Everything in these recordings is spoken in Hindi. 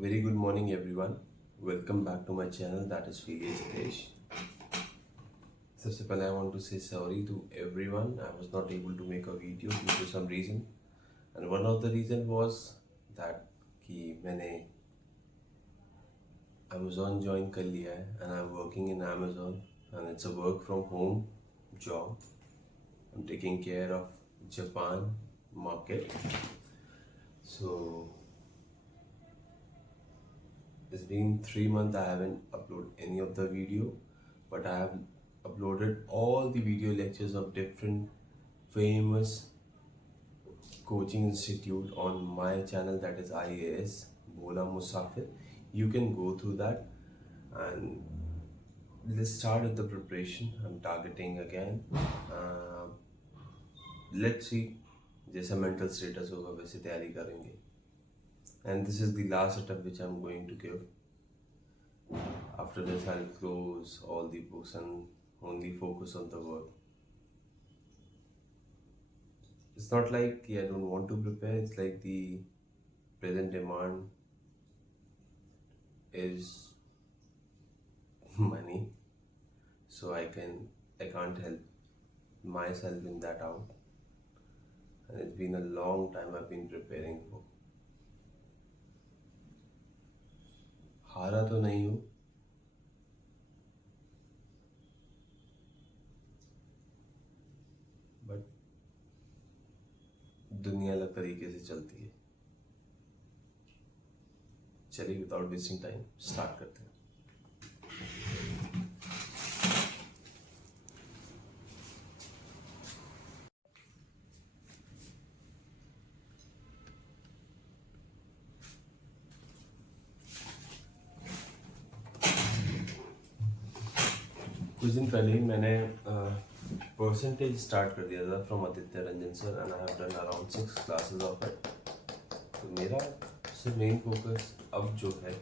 Very good morning, everyone. Welcome back to my channel, that is Fili Jitesh. सबसे पहले I want to say sorry to everyone. I was not able to make a video due to some reason, and one of the reason was that कि मैंने Amazon join कर लिया है and I'm working in Amazon and it's a work from home job. I'm taking care of Japan market. So it's been 3 months I haven't uploaded any of the video, but I have uploaded all the video lectures of different famous coaching institute on my channel, that is IAS Bola Musafir. You can go through that and let's start with the preparation. I'm targeting again. Let's see जैसा mental status होगा वैसे तैयारी करेंगे. And this is the last attempt which I'm going to give. After this I'll close all the books and only focus on the work. It's not like I don't want to prepare, it's like the present demand is money, so I can't help myself in that out. And it's been a long time I've been preparing for. हारा तो नहीं हूँ, बट दुनिया अलग तरीके से चलती है. चलिए विदाउट वेस्टिंग टाइम स्टार्ट करते हैं. कुछ दिन पहले ही मैंने परसेंटेज स्टार्ट कर दिया था from Aditya Ranjan sir and I have done around 6 classes of it. तो मेरा सिर्फ मेन फोकस अब जो है,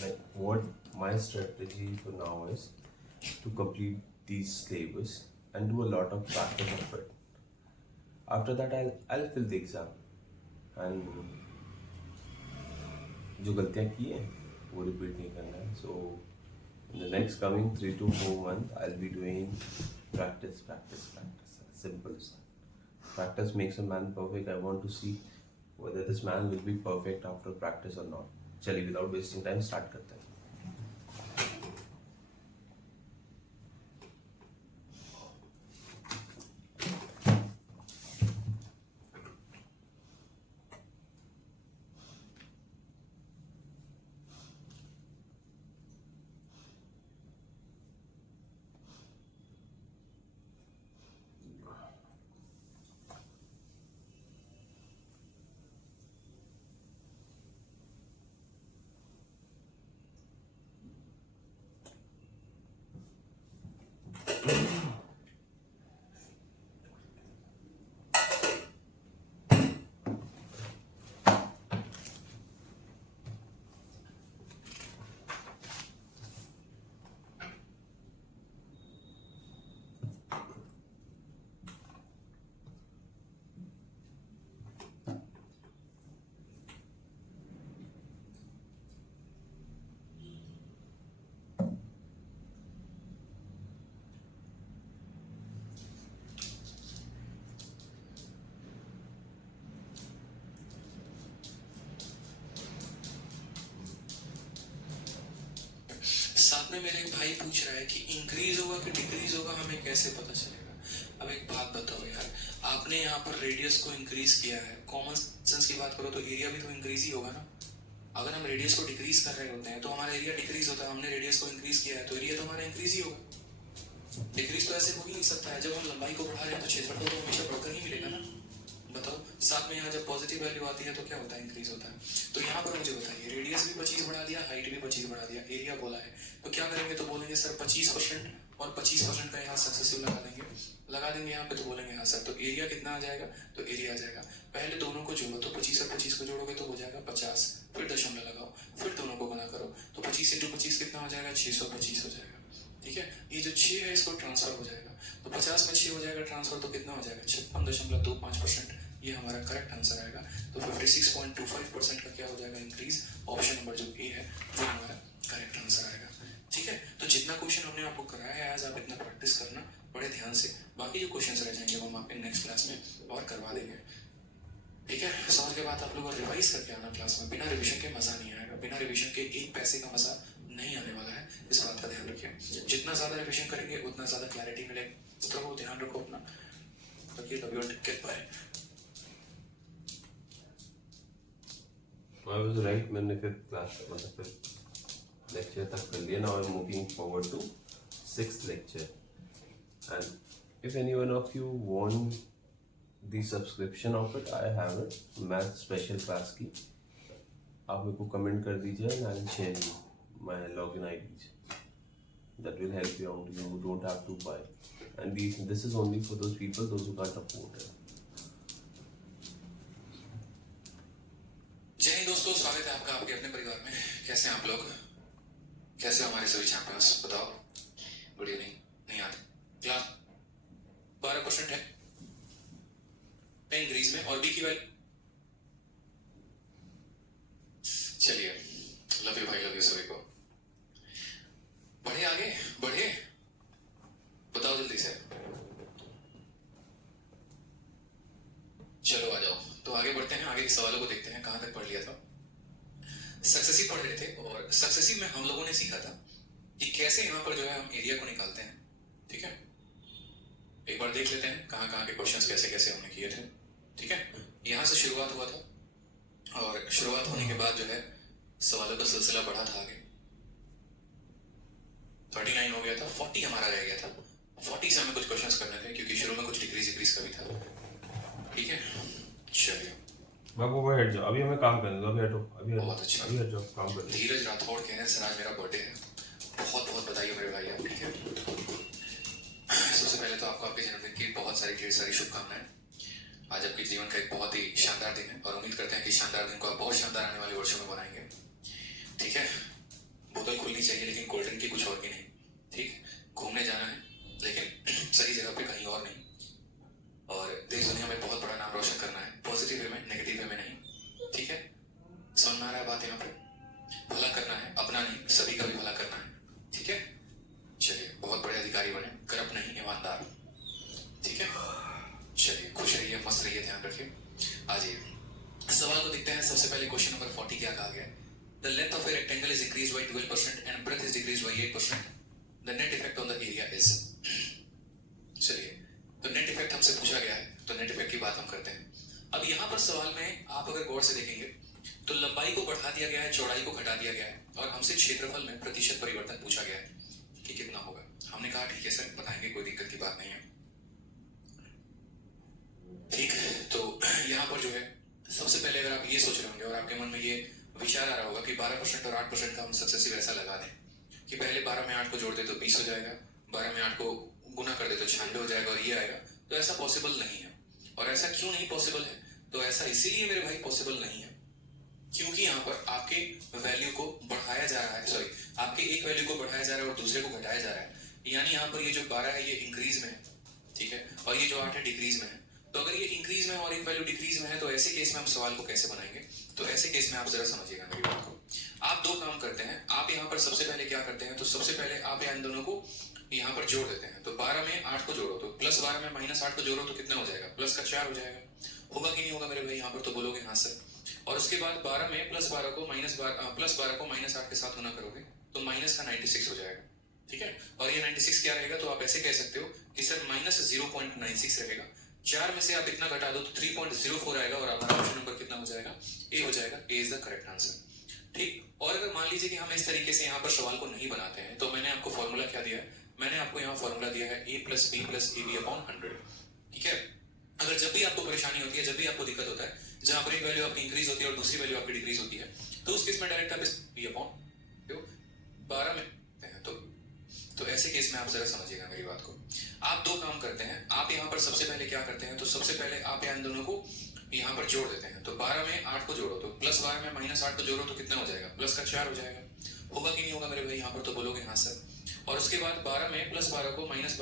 like what my strategy for now is to complete these syllabus and do a lot of practice of it. After that I fill the exam एंड जो गलतियाँ की हैं वो रिपीट नहीं करना है. सो in the next coming 3 to 4 months, I'll be doing practice. Simple as that. Practice makes a man perfect. I want to see whether this man will be perfect after practice or not. चलिए without wasting time start करते हैं. साथ में मेरे एक भाई पूछ रहा है कि इंक्रीज होगा कि डिक्रीज होगा, हमें कैसे पता चलेगा. अब एक बात बताओ यार, आपने यहाँ पर रेडियस को इंक्रीज किया है, कॉमन सेंस की बात करो तो एरिया भी तो इंक्रीज ही होगा ना. अगर हम रेडियस को डिक्रीज कर रहे होते हैं तो हमारा एरिया डिक्रीज होता है. हमने रेडियस को इंक्रीज किया है तो एरिया तो हमारा इंक्रीज ही होगा. डिक्रीज तो ऐसे हो ही नहीं सकता है. जब हम लंबाई को बढ़ा रहे हैं तो क्षेत्रफल तो हमेशा बढ़कर ही मिलेगा ना. बताओ, साथ में यहाँ जब पॉजिटिव वैल्यू आती है तो क्या होता है, इंक्रीज होता है. तो यहाँ पर मुझे बताइए, रेडियस भी 25 बढ़ा दिया, हाइट भी 25 बढ़ा दिया, एरिया बोला है, तो क्या करेंगे, तो बोलेंगे सर 25% और 25% का यहाँ सक्सेसिव लगा देंगे यहाँ पे, तो बोलेंगे हाँ सर. तो एरिया कितना आ जाएगा, तो एरिया आ जाएगा. पहले दोनों को जोड़ो, तो 25 और 25 को जोड़ोगे तो हो जाएगा 50. फिर दशमलव लगाओ, फिर दोनों को गुना करो, तो 25 इंटू 25 कितना हो जाएगा, 625 हो जाएगा. ठीक है, ये जो 6 है इसको ट्रांसफर हो जाएगा, तो 50 में 6 हो जाएगा ट्रांसफर, तो कितना हो जाएगा, 56.25%. ये हमारा करेक्ट आंसर आएगा। तो 56.25% का क्या हो जाएगा इंक्रीज, ऑप्शन नंबर जो ए है वो हमारा करेक्ट आंसर आएगा। ठीक है, तो जितना क्वेश्चन हमने आपको कराया है आज आप इतना प्रैक्टिस करना बड़े ध्यान से, बाकी जो क्वेश्चन रह जाएंगे वो हम आपके नेक्स्ट क्लास में और करवा देंगे। ठीक है, समझ के बाद आप लोग रिवाइज करके आना क्लास में, बिना रिविजन के मजा नहीं आएगा, बिना रिविजन के एक पैसे का मजा नहीं आने वाला है, इस बात का ध्यान रखिए। जितना ज्यादा रिविजन करेंगे उतना ज्यादा क्लैरिटी मिलेगी, तो ध्यान रखो अपना। Okay, love you and get by. I was right, मैंने फिफ्थ क्लास मतलब फिफ्थ लेक्चर तक कर लिया। Now I'm moving forward to sixth lecture, and if any one of you want the subscription of it, I have it, math special class की, आप मेरे को कमेंट कर दीजिए and I'll share you my login IDs. That will help you out. You don't have to buy, and this is only for those people those who can't afford it. जय हिंद दोस्तों, स्वागत है आपका आपके अपने परिवार में। कैसे हैं आप लोग, कैसे हो हमारे सभी चैंपियंस, बताओ। गुड इवनिंग, नहीं आते क्लास 12% है इंक्रीज में, और बी की वैल्यू, चलिए लव यू भाई, लव यू सभी को। बढ़े आगे बढ़े, बताओ जल्दी से, चलो आ जाओ। तो आगे बढ़ते हैं, आगे के सवालों को देखते हैं। कहां तक पढ़ लिया था, सक्सेसिव पढ़ रहे थे, और सक्सेसिव में हम लोगों ने सीखा था कि कैसे यहाँ पर जो है हम एरिया को निकालते हैं। ठीक है, एक बार देख लेते हैं कहाँ के क्वेश्चंस कैसे कैसे हमने किए थे। ठीक है, यहाँ से शुरुआत हुआ था, और शुरुआत होने के बाद जो है सवालों का सिलसिला बढ़ा था आगे। 39 हो गया था, 40 हमारा रह गया था। 40 से हमें कुछ क्वेश्चंस करने थे, क्योंकि शुरू में कुछ डिक्रीज का भी था। ठीक है, चलिए बाबू वो हट जाओ, अभी हमें काम करने दो, अभी हटो, बहुत अच्छा, अभी हट जाओ, काम कर। धीरज राठौड़ कह रहे हैं सर आज मेरा बर्थडे है, बहुत बहुत बधाई मेरे भाई आप। ठीक है, सबसे पहले तो आपको आपके जन्मदिन की बहुत सारी ढेर सारी शुभकामनाएं। आज आपके जीवन का एक बहुत ही शानदार दिन है, और उम्मीद करते हैं कि शानदार दिन को आप बहुत शानदार आने वाले वर्षों में बनाएंगे। ठीक है, बोतल खुलनी चाहिए लेकिन कोल्ड ड्रिंक की कुछ और की नहीं। ठीक, घूमने जाना है लेकिन सही जगह पे कहीं और नहीं, और देश दुनिया में बहुत बड़ा नाम रोशन करना है, पॉजिटिव वे में, नेगेटिव वे में नहीं। ठीक है, समझ में आ रहा है बात, यहाँ पे भला करना है, अपना नहीं सभी का भी भला करना है। ठीक है, चलिए बहुत बड़े अधिकारी बने, करप्ट नहीं, ईमानदार। ठीक है, चलिए खुश रहिए, मस्त रहिए, ध्यान रखिए। आ जाइए सवाल को देखते हैं। सबसे पहले क्वेश्चन नंबर 40 क्या कहा गया है, the length of a rectangle is increase by 12% and breadth is decrease by 8%, the net effect on the area is. चलिए, तो नेट इफेक्ट हमसे पूछा गया है, तो नेट इफेक्ट की बात हम करते हैं। अब यहाँ पर सवाल में आप अगर गौर से देखेंगे तो लंबाई को बढ़ा दिया गया है, चौड़ाई को घटा दिया गया है, और हमसे क्षेत्रफल में प्रतिशत परिवर्तन पूछा गया है कि कितना होगा। हमने कहा ठीक है सर बताएंगे, कोई दिक्कत की बात नहीं है। ठीक, तो यहाँ पर जो है सबसे पहले अगर आप ये सोच रहे होंगे और आपके मन में ये विचार आ रहा होगा कि 12% और 8% का हम सक्सेसिव ऐसा लगा दें कि पहले 12 में 8 को जोड़ दे तो 20 हो जाएगा, 12 में 8 को गुना कर दे तो 96 हो जाएगा, और ये आएगा। तो ऐसा पॉसिबल नहीं है। और ऐसा क्यों नहीं पॉसिबल है, तो ऐसा इसीलिए मेरे भाई पॉसिबल नहीं है क्योंकि यहाँ पर आपके वैल्यू को बढ़ाया जा रहा है, सॉरी आपके एक वैल्यू को बढ़ाया जा रहा है और दूसरे को घटाया जा रहा है। यानी यहाँ पर ये जो 12 है ये इंक्रीज में है, ठीक है, और ये जो 8 है डिक्रीज में है। तो अगर ये इंक्रीज में और एक वैल्यू डिक्रीज में है तो ऐसे केस में हम सवाल को कैसे बनाएंगे, तो ऐसे केस में आप जरा समझिएगा मेरी बात को। आप दो काम करते हैं, आप यहाँ पर सबसे पहले क्या करते हैं, तो सबसे पहले आप इन दोनों को यहाँ पर जोड़ देते हैं। तो 12 में 8 को जोड़ो तो प्लस 12 में माइनस 8 को जोड़ो तो कितना हो जाएगा, प्लस का 4 हो जाएगा। होगा कि नहीं होगा मेरे भाई, यहाँ पर तो बोलोगे हाँ सर। और उसके बाद 12 में प्लस 12 को माइनस 8 के साथ गुना करोगे तो माइनस का 96 हो जाएगा, ठीक है। और ये 96 क्या रहेगा, तो आप ऐसे कह सकते हो कि सर माइनस 0.96 रहेगा। 4 में से आप इतना घटा दो तो 3.04 आएगा, और हमारा ऑप्शन नंबर कितना हो जाएगा, ए हो जाएगा। ए इज द करेक्ट आंसर, ठीक। और अगर मान लीजिए कि हम इस तरीके से यहाँ पर सवाल को नहीं बनाते हैं, तो मैंने आपको फॉर्मूला क्या दिया है, मैंने आपको यहाँ फॉर्मूला दिया है a plus B plus A B upon 100, ठीक है। अगर जब भी आपको परेशानी होती है, जब भी आपको दिक्कत होता है, जहां पर एक वैल्यू आपकी इंक्रीज होती है और दूसरी वैल्यू आपकी डिक्रीज होती है, तो उस केस में डायरेक्ट आप इस बी अपॉन 12 में तो ऐसे केस में आप जरा समझिएगा मेरी बात को। आप दो काम करते हैं, आप यहाँ पर सबसे पहले क्या करते हैं, तो सबसे पहले आप इन दोनों को यहाँ पर जोड़ देते हैं। तो 12 में 8 को जोड़ो तो प्लस 12 में माइनस 8 को जोड़ो तो कितना हो जाएगा, प्लस का 4 हो जाएगा। होगा कि नहीं होगा मेरे भाई, यहाँ पर तो बोलोगे हाँ सर। और उसके बाद 12 में प्लस 12 को माइनस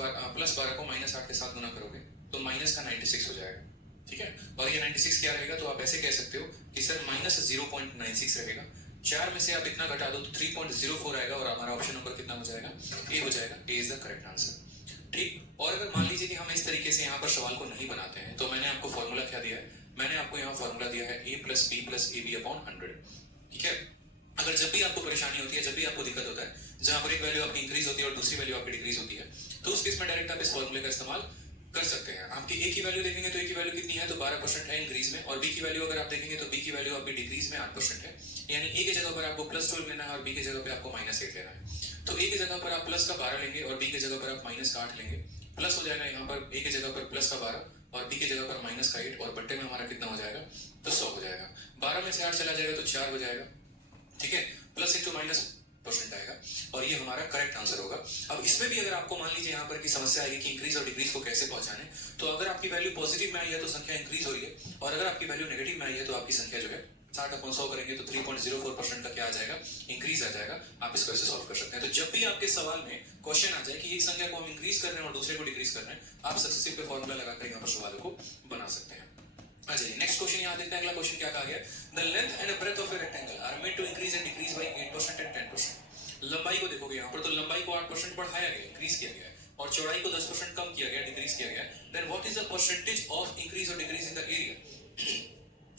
8 के साथ गुना करोगे तो माइनस का 96 हो जाएगा, ठीक है। और ये 96 क्या रहेगा, तो आप ऐसे कह सकते हो कि सर माइनस 0.96 रहेगा। 4 में से आप इतना घटा दो तो 3.04 आएगा और हमारा ऑप्शन नंबर कितना हो जाएगा, ए हो जाएगा। ए इज द करेक्ट आंसर। ठीक। और अगर मान लीजिए कि हम इस तरीके से यहाँ पर सवाल को नहीं बनाते हैं, तो मैंने आपको फॉर्मूला क्या दिया है, मैंने आपको यहाँ फॉर्मूला दिया है a plus B plus A B upon 100। ठीक है। अगर जब भी आपको परेशानी होती है, जब भी आपको दिक्कत होता है, जहां पर एक वैल्यू आपकी इंक्रीज होती है और दूसरी वैल्यू आपकी डिक्रीज होती है, तो उस केस में डायरेक्ट आप इस फॉर्मूले का इस्तेमाल कर सकते हैं। आपकी ए की वैल्यू देखेंगे तो ए की वैल्यू कितनी है, तो 12% है इंक्रीज में, और बी की वैल्यू अगर आप देखेंगे तो बी की वैल्यू आपकी डिक्रीज में 8% है। यानी ए की जगह पर आपको +12 लेना है और बी की जगह पर आपको -8 लेना है। तो ए की जगह पर आप प्लस का 12 लेंगे और बी की जगह पर आप माइनस का 8 लेंगे। प्लस हो जाएगा यहाँ पर ए की जगह पर प्लस का 12 और बी की जगह पर माइनस का 8, और बट्टे में हमारा कितना हो जाएगा, तो 100 हो जाएगा। 12 में से 8 चला जाएगा तो 4 हो जाएगा। ठीक है। प्लस इंटू माइनस % आएगा और ये हमारा करेक्ट आंसर होगा। अब इसमें भी अगर आपको मान लीजिए यहाँ पर की समस्या आएगी कि इंक्रीज और डिक्रीज को कैसे पहचाने, तो अगर आपकी वैल्यू पॉजिटिव में आई है तो संख्या इंक्रीज हो रही है, और अगर आपकी वैल्यू नेगेटिव में आई है तो आपकी संख्या जो है 60/100 करेंगे तो 3.04% का क्या आ जाएगा, इंक्रीज आ जाएगा। आप इसको ऐसे सॉल्व कर सकते हैं। तो जब भी आपके सवाल में क्वेश्चन आ जाए कि एक संख्या को हम इंक्रीज कर रहे हैं और दूसरे को डिक्रीज कर रहे हैं, आप सक्सेसिव पे फॉर्मूला लगाकर यहाँ पर सवालों को बना सकते हैं। अच्छा, नेक्स्ट क्वेश्चन यहाँ देखते हैं। अगला क्वेश्चन क्या कहा गया, the length and breadth of a rectangle are made to increase and decrease by 8% and 10%। लंबाई को देखोगे यहाँ पर, तो लंबाई को 8% बढ़ाया गया, इंक्रीज किया गया है, और चौड़ाई को 10% कम किया गया, डिक्रीज किया गया। Then what is the percentage of increase और डिक्रीज इन द एरिया।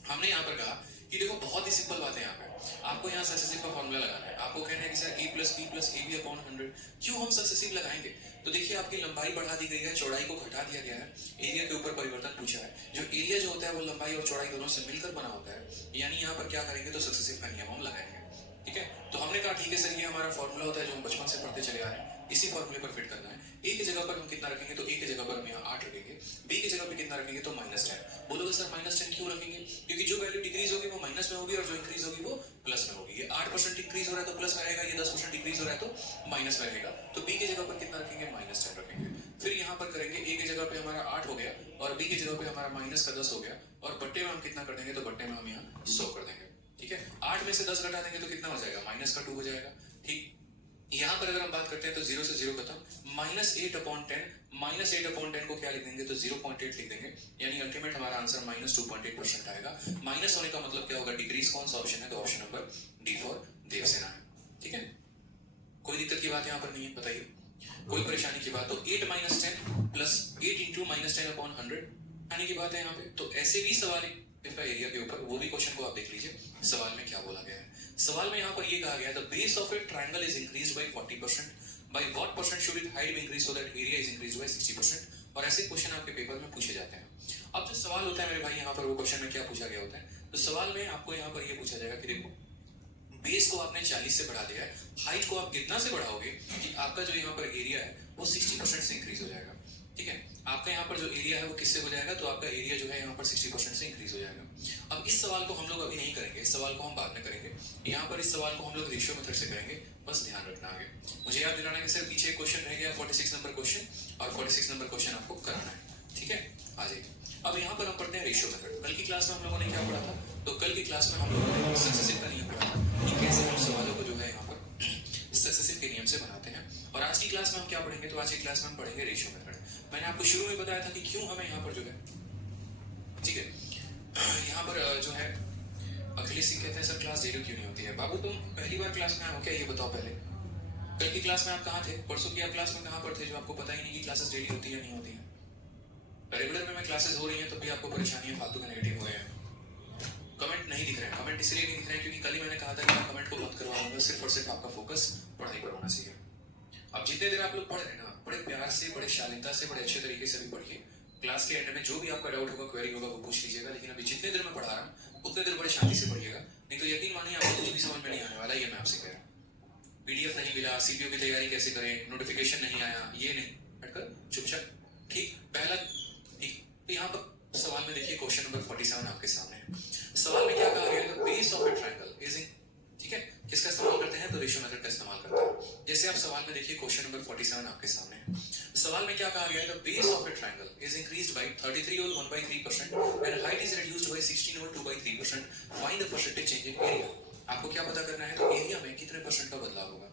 हमने यहाँ पर कहा कि देखो बहुत ही सिंपल बात है, यहाँ पे आपको यहाँ सक्सेसिव का फॉर्मूला लगाना है। आपको कहना है कि sir a plus B plus A B upon 100। क्यों हम सक्सेसिव लगाएंगे, तो देखिए आपकी लंबाई बढ़ा दी गई है, चौड़ाई को घटा दिया गया है, एरिया के ऊपर परिवर्तन पूछा है। जो एरिया जो होता है वो लंबाई और चौड़ाई दोनों से मिलकर बना होता है, यानी यहाँ पर क्या करेंगे, तो सक्सेसिव का नियम हम लगाएंगे। ठीक है। तो हमने कहा ठीक है सर, ये हमारा फॉर्मूला होता है जो हम बचपन से पढ़ते चले आ रहे हैं, इसी फॉर्मूले पर फिट करना है। ए की जगह पर हम कितना रखेंगे, तो ए की जगह पर हम यहाँ 8 रखेंगे। बी की जगह पे कितना रखेंगे, तो -10। बोलोगे सर -10 क्यों रखेंगे, क्योंकि जो वैल्यू डिक्रीज होगी वो माइनस में होगी और जो इंक्रीज होगी वो प्लस में होगी। ये 8% इंक्रीज हो रहा है तो प्लस में रहेगा, ये 10% डिक्रीज हो रहा है तो माइनस में रहेगा। तो बी की जगह पर कितना रखेंगे, -10 रखेंगे। फिर यहाँ पर करेंगे, ए की जगह पे हमारा 8 हो गया और बी की जगह पे हमारा -10 हो गया, और बट्टे में हम कितना कर देंगे, तो बट्टे में हम यहाँ 100 कर देंगे। ठीक है। 8 में से 10 घटा देंगे तो कितना हो जाएगा, -2 हो जाएगा। ठीक। यहाँ पर अगर हम बात करते हैं तो 0 से 0 खत्म, -8/10, -8/10 को क्या लिख देंगे, तो 0.8 लिख देंगे, यानी अल्टीमेट हमारा आंसर -2.8% आएगा। माइनस होने का मतलब क्या होगा, डिक्रीज। कौन सा ऑप्शन है, तो option number D for Devasena है। ठीक है। कोई दिक्कत की बात यहाँ पर नहीं है, बताइए कोई परेशानी की बात, तो 8 - 10 प्लस 8 इंटू -10/100 आने की बात है यहाँ पे। तो ऐसे भी सवाल है एरिया के ऊपर, वो भी क्वेश्चन को आप देख लीजिए, सवाल में क्या बोला गया है। सवाल में यहाँ पर ये कहा गया, the base of A triangle is increased by 40%, bye what percent should it height be increase so that area is increased by 60%। और ऐसे क्वेश्चन आपके पेपर में पूछे जाते हैं। अब जो सवाल होता है मेरे भाई, यहाँ पर वो क्वेश्चन में क्या पूछा गया होता है, तो सवाल में आपको यहाँ पर ये पूछा जाएगा कि देखो बेस को आपने 40 से बढ़ा दिया है, हाइट को आप कितना से बढ़ाओगे कि आपका जो यहाँ पर एरिया है वो 60% से इंक्रीज हो जाएगा। ठीक है। आपका यहाँ पर जो एरिया है वो किससे हो जाएगा, तो आपका एरिया जो है यहाँ पर 60% से इंक्रीज हो जाएगा। अब इस सवाल को हम लोग अभी नहीं करेंगे, इस सवाल को हम बाद में करेंगे। यहाँ पर इस सवाल को हम लोग रेशियो मेथड से करेंगे, बस ध्यान रखना आगे। मुझे याद दिलाना कि सर पीछे क्वेश्चन रह गया 46 नंबर क्वेश्चन, और 46 नंबर क्वेश्चन आपको कराना है। ठीक है, आ जाइए। अब यहाँ पर हम पढ़ते हैं रेशियो मेथड। कल की क्लास में हम लोगों ने क्या पढ़ा था, तो कल की क्लास में हम लोगों ने सक्सेसिव का नियम पढ़ा कि कैसे हम सवालों को जो है यहाँ पर सक्सेसिव के नियम से बनाते हैं। और आज की क्लास में हम क्या पढ़ेंगे, तो आज की क्लास में हम पढ़ेंगे रेशियो मेथड। मैंने आपको शुरू में बताया था कि क्यों हमें यहाँ पर जो है, ठीक है, यहाँ पर जो है अखिलेश सिंह कहते हैं सर क्लास डेली क्यों नहीं होती है। बाबू तुम पहली बार क्लास में आए हो क्या, ये बताओ पहले। कल की क्लास में आप कहाँ थे, परसों की आप क्लास में कहाँ पर थे, जो आपको पता ही नहीं कि क्लासेस डेली होती है नहीं होती है। रेगुलर में क्लासेस हो रही हैं तो भी आपको परेशानी है, फालतू के नेगेटिव हुए हैं। कमेंट नहीं दिख रहे हैं, कमेंट इसलिए नहीं दिख रहे हैं क्योंकि कल ही मैंने कहा था कि मैं कमेंट को बंद करवाऊंगा, सिर्फ और सिर्फ आपका फोकस पढ़ाई पर होना चाहिए। अब जितने देर आप लोग पढ़ रहे हैं ना, बड़े प्यार से, बड़े शालीनता से, बड़े अच्छे तरीके से भी पढ़िए। क्लास के एंड में जो भी आपका डाउट होगा, क्वेरी होगा, वो पूछ लीजिएगा। लेकिन अभी जितने देर मैं पढ़ा रहा हूँ उतने देर बड़े शांति से पढ़िएगा, नहीं तो यकीन मानिए आपको कुछ भी समझ में नहीं आने वाला। ये मैं आपसे कह रहा हूँ। पीडीएफ नहीं मिला, सीपीयू की तैयारी कैसे करें, नोटिफिकेशन नहीं आया, ये नहीं, हटकर चुपचाप। ठीक, पहला ठीक। तो यहाँ पर सवाल में देखिए क्वेश्चन नंबर 47 आपके सामने है। सवाल में क्या कहा गया है, base of A triangle is, ठीक है, किसका इस्तेमाल करते हैं, तो रेशियो मेथड का इस्तेमाल करते हैं। जैसे आप सवाल में देखिए क्वेश्चन नंबर 47 आपके सामने है। सवाल में क्या कहा गया है, the base of A triangle is increased by 33 और 1/3% and height is reduced by 16 और 2/3%। Find the percentage change in area. आपको क्या पता करना है, तो एरिया में कितने परसेंट का बदलाव होगा।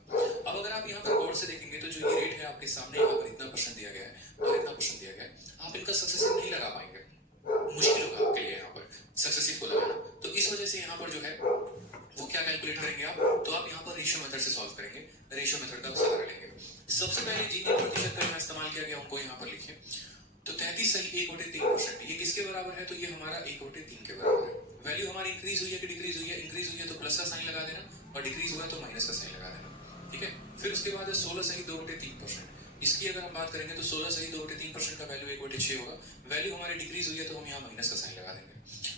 अब अगर आप यहाँ पर गौर से देखेंगे तो जो ये रेट है आपके सामने, यहाँ पर इतना परसेंट दिया गया है और इतना परसेंट दिया गया है, आप इनका सक्सेसिव नहीं लगा पाएंगे, मुश्किल होगा रेशियो मेथड का सहारा लेंगे। सबसे पहले जिन प्रतिशत का यहाँ इस्तेमाल किया गया उनको यहाँ पर लिखिए। तो 33 सही 1/3%, ये किसके बराबर है? तो ये हमारा 1/3 के बराबर है। वैल्यू हमारी इंक्रीज हुई है कि डिक्रीज हुई है? इंक्रीज हुई है तो प्लस का साइन लगा देना, और डिक्रीज हुआ है तो माइनस का साइन लगा देना, ठीक है। फिर उसके बाद है 16 सही 2/3%। इसकी अगर हम बात करेंगे तो 16 सही 2/3% का वैल्यू 1/6 होगा। वैल्यू हमारी डिक्रीज हुई है तो हम यहाँ माइनस का साइन लगा देंगे।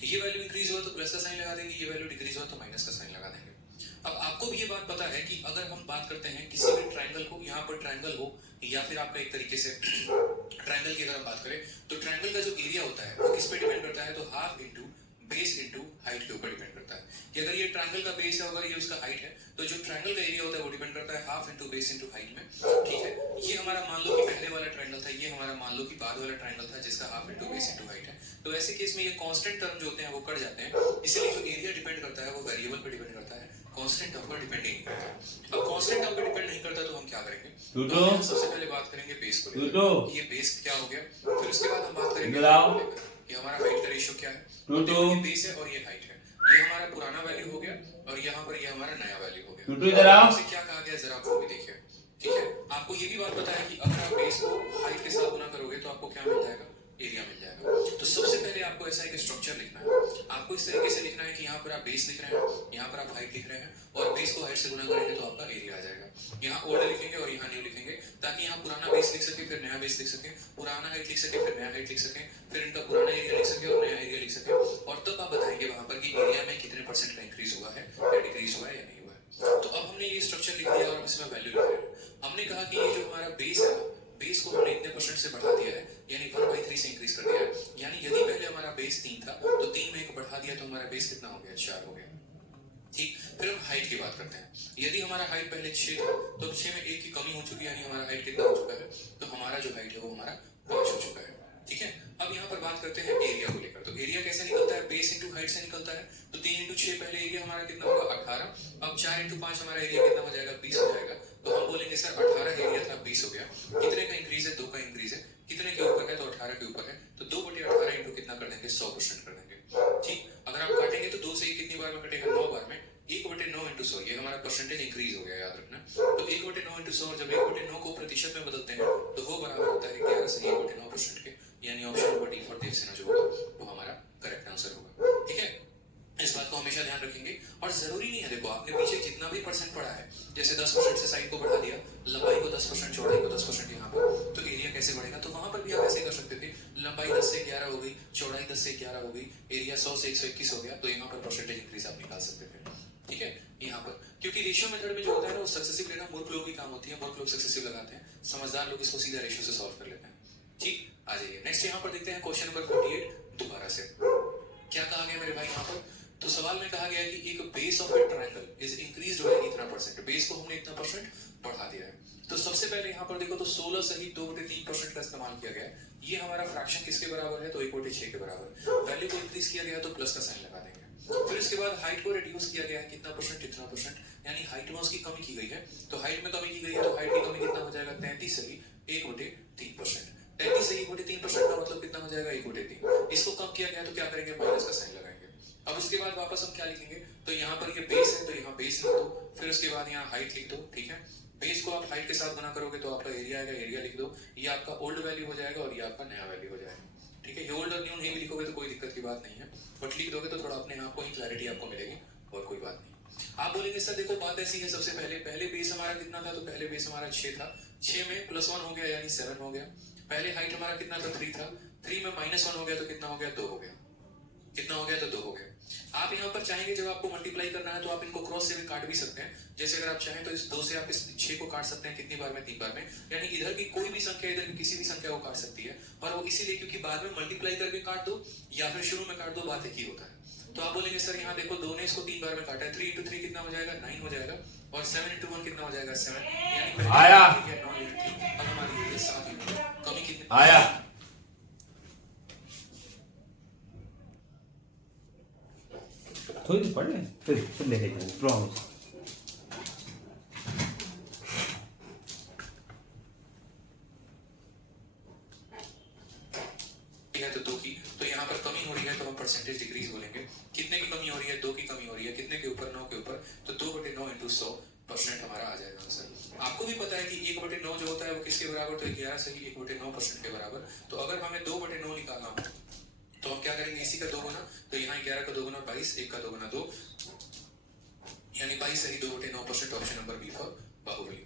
ये वैल्यू इंक्रीज हुआ तो प्लस का साइन लगा देंगे, ये वैल्यू डिक्रीज हुआ तो माइनस का साइन लगा देंगे। अब आपको भी ये बात पता है कि अगर हम बात करते हैं किसी भी ट्रायंगल को, यहाँ पर ट्रायंगल हो या फिर आपका एक तरीके से ट्रायंगल की अगर हम बात करें तो ट्रायंगल का जो एरिया होता है वो किस पे डिपेंड करता है? तो half into base into height के ऊपर डिपेंड करता है कि अगर ये ट्रायंगल का बेस है, अगर ये उसका हाइट है, तो जो ट्रायंगल का एरिया होता है वो डिपेंड करता है half into base into height में, ठीक है। ये हमारा मान लो कि पहले वाला ट्रायंगल था, ये हमारा मान लो कि बाद वाला ट्रायंगल था जिसका half into base into height है। तो ऐसे केस में ये कांस्टेंट टर्म जो होते हैं वो कट जाते हैं, इसलिए जो एरिया डिपेंड करता है वो वेरिएबल पे डिपेंड करता है, कांस्टेंट टर्म पर डिपेंड नहीं करता। अब कांस्टेंट टर्म पर डिपेंड नहीं करता तो हम क्या करेंगे? तो हम सबसे पहले बात करेंगे बेस को लेकर, ये बेस क्या हो गया। फिर उसके बाद हम बात करेंगे कि हमारा हाइट का रेशियो क्या है। तो ये बेस है और ये हाइट है, ये हमारा पुराना वैल्यू हो गया और यहाँ पर ये हमारा नया वैल्यू हो गया। आपसे क्या कहा गया जरा आप वो भी देखिए, ठीक है। आपको ये भी बात पता है कि अगर आप बेस को हाइट के साथ गुना करोगे तो आपको क्या मिल जाएगा? एरिया मिल जाएगा। तो सबसे पहले आपको ऐसा एक स्ट्रक्चर लिखना है, आपको इस तरीके से लिखना है कि यहाँ पर आप बेस लिख रहे हैं, यहाँ पर आप हाइट लिख रहे हैं, और बेस को हाइट से गुना करेंगे तो आपका एरिया आ जाएगा। यहाँ ओल्ड लिखेंगे और यहाँ न्यू लिखेंगे, ताकि यहाँ पुराना बेस लिख सके फिर नया बेस लिख सके, पुराना हाइट लिख सके फिर नया हाइट लिख सके, फिर इनका पुराना एरिया लिख सके और नया एरिया लिख सके, और तब आप बताएंगे वहां पर कि एरिया में कितने % का इंक्रीज हुआ है या डिक्रीज हुआ है या नहीं हुआ है। तो अब हमने ये स्ट्रक्चर लिख दिया और इसमें वैल्यू लिख रहे हैं। हमने कहा कि ये जो हमारा बेस है, बेस को हमने इतने % से बढ़ा दिया है, यानी 1/3 से इंक्रीज कर दिया है। यानी यदि पहले हमारा बेस 3 था तो 3 में 1 बढ़ा दिया तो हमारा बेस कितना हो गया? 4 हो गया, ठीक। फिर हम हाइट की बात करते हैं। यदि हमारा हाइट पहले 6 था तो 6 में 1 की कमी हो चुकी है, यानी हमारा हाइट कितना हो चुका है? तो हमारा जो हाइट है वो हमारा 5 हो चुका है, ठीक है। अब यहाँ पर बात करते हैं एरिया को लेकर। तो एरिया कैसे निकलता है? बेस इंटू हाइट से निकलता है। तो 3 इंटू 6 पहले एरिया हमारा कितना होगा? 18। अब 4 इंटू 5 हमारा एरिया कितना हो जाएगा? 20 हो जाएगा। तो हम बोलेंगे सर 18 एरिया था 20 हो गया। कितने का इंक्रीज है? 2 का इंक्रीज है। कितने के ऊपर है? तो 18 के ऊपर है। तो 2/18 इंटू कितना कर देंगे? 100% कर देंगे, ठीक। अगर आप काटेंगे तो 2 से कितनी बार में कटेगा? 9 बार में। 1/9 इंटू 100, ये हमारा परसेंटेज इंक्रीज हो गया, याद रखना। तो 1/9 इंटू 100, जब 1/9 को प्रतिशत में बदलते हैं तो वो बराबर होता है 11 से 1/9% के, यानी option number D for Devasena जो होगा वो हमारा करेक्ट आंसर होगा, ठीक है। इस बात को हमेशा ध्यान रखेंगे। और जरूरी नहीं है, देखो आपने पीछे जितना भी % पढ़ा है, जैसे 10% से साइड को बढ़ा दिया, लंबाई को 10%, चौड़ाई को 10% यहाँ पर, तो एरिया कैसे बढ़ेगा? तो वहां पर भी आप ऐसे कर सकते थे, लंबाई 10 से 11 हो गई, चौड़ाई 10 से 11 हो गई, एरिया 100 से 121 हो गया, तो यहाँ पर परसेंटेज इंक्रीज आप निकाल सकते थे, ठीक है। यहाँ पर क्योंकि रेशियो मेथड में जो होता है ना वो सक्सेसिव लेना मूर्ख लोगों की काम होती है, मूर्ख लोग सक्सेसिव लगाते हैं, समझदार लोग इसको सीधा रेशियो से सॉल्व कर लेते हैं, ठीक। आ जाइए नेक्स्ट यहाँ पर देखते हैं क्वेश्चन नंबर 48 दोबारा से। क्या कहा गया मेरे भाई यहाँ पर? तो सवाल में कहा गया है कि एक base of A triangle is increased by इतना %, बेस को हमने इतना % बढ़ा दिया है। तो सबसे पहले यहाँ पर देखो तो 16 सही 2/3% का इस्तेमाल किया गया है। ये हमारा फ्रैक्शन किसके बराबर है? तो 1/6 के बराबर। वैल्यू को इंक्रीज किया गया तो प्लस का साइन लगा देंगे। फिर उसके बाद हाइट को रिड्यूस किया गया है, कितना %? इतना %, यानी हाइट में उसकी कमी की गई है। तो हाइट में कमी की गई है तो हाइट की कमी कितना हो जाएगा? 33 सही 1/3%। 33 सही 1/3% का मतलब कितना हो जाएगा? 1/3। इसको कम किया गया तो क्या करेंगे? माइनस का साइन लगाएंगे। अब उसके बाद वापस हम क्या लिखेंगे? तो यहाँ पर ये बेस है तो यहाँ बेस लिख दो, फिर उसके बाद यहाँ हाइट लिख दो, ठीक है। बेस को आप हाइट के साथ गुना करोगे तो आपका एरिया आएगा, एरिया लिख दो, ये आपका ओल्ड वैल्यू हो जाएगा और ये आपका नया वैल्यू हो जाएगा, ठीक है। ये ओल्ड और न्यू नहीं भी लिखोगे तो कोई दिक्कत की बात नहीं है, बट लिख दोगे तो थोड़ा अपने आप को ही क्लैरिटी आपको मिलेगी और कोई बात नहीं। आप बोलेंगे सर देखो बात ऐसी है, सबसे पहले बेस हमारा कितना था? तो पहले बेस हमारा 6 था, 6 में +1 हो गया यानी 7 हो गया। पहले हाइट हमारा कितना था? 3 था, 3 में -1 हो गया तो कितना हो गया? 2 हो गया। कितना हो गया? तो 2 हो गया। आप यहाँ पर चाहेंगे जब आपको मल्टीप्लाई करना है तो आप इनको क्रॉस से भी काट भी सकते हैं। जैसे अगर आप चाहें तो इस 2 से आप इस 6 को काट सकते हैं, कितनी बार में? 3 बार में, यानी इधर की कोई भी संख्या इधर की किसी भी संख्या को काट सकती है, और वो इसीलिए क्योंकि बाद में मल्टीप्लाई करके काट दो या फिर शुरू में काट दो, बात एक ही होता है। तो आप बोलेंगे सर यहाँ देखो 2 ने इसको 3 बार में काटा है, 3 × 3 कितना हो जाएगा? 9 हो जाएगा, और 7 × 1 कितना हो जाएगा? 7, यानी आया 9 यूनिट थी, अब हमारी ये 7 यूनिट, कमी कितनी आया? थोड़ी देर पढ़ ले फिर लेके जाएंगे प्रॉमिस। है तो 2 की, तो यहाँ पर कमी हो रही है तो हम परसेंटेज डिक्रीज बोलेंगे। कितने की कमी हो रही है? 2 की कमी हो रही है। कितने के ऊपर? 9 के ऊपर। तो 2/9 × 100 परसेंट हमारा आ जाएगा आंसर। आपको भी पता है कि 1/9 जो होता है वो किसके बराबर, तो 11 से ही 1/9% के बराबर। तो अगर हमें 2/9 निकालना हो तो हम क्या करेंगे, इसी का 2 गुना, तो यहाँ 11 का 2 गुना 22, 1 का 2 गुना 2, यानी 22 से ही 2/9%। Option number B for Baahubali.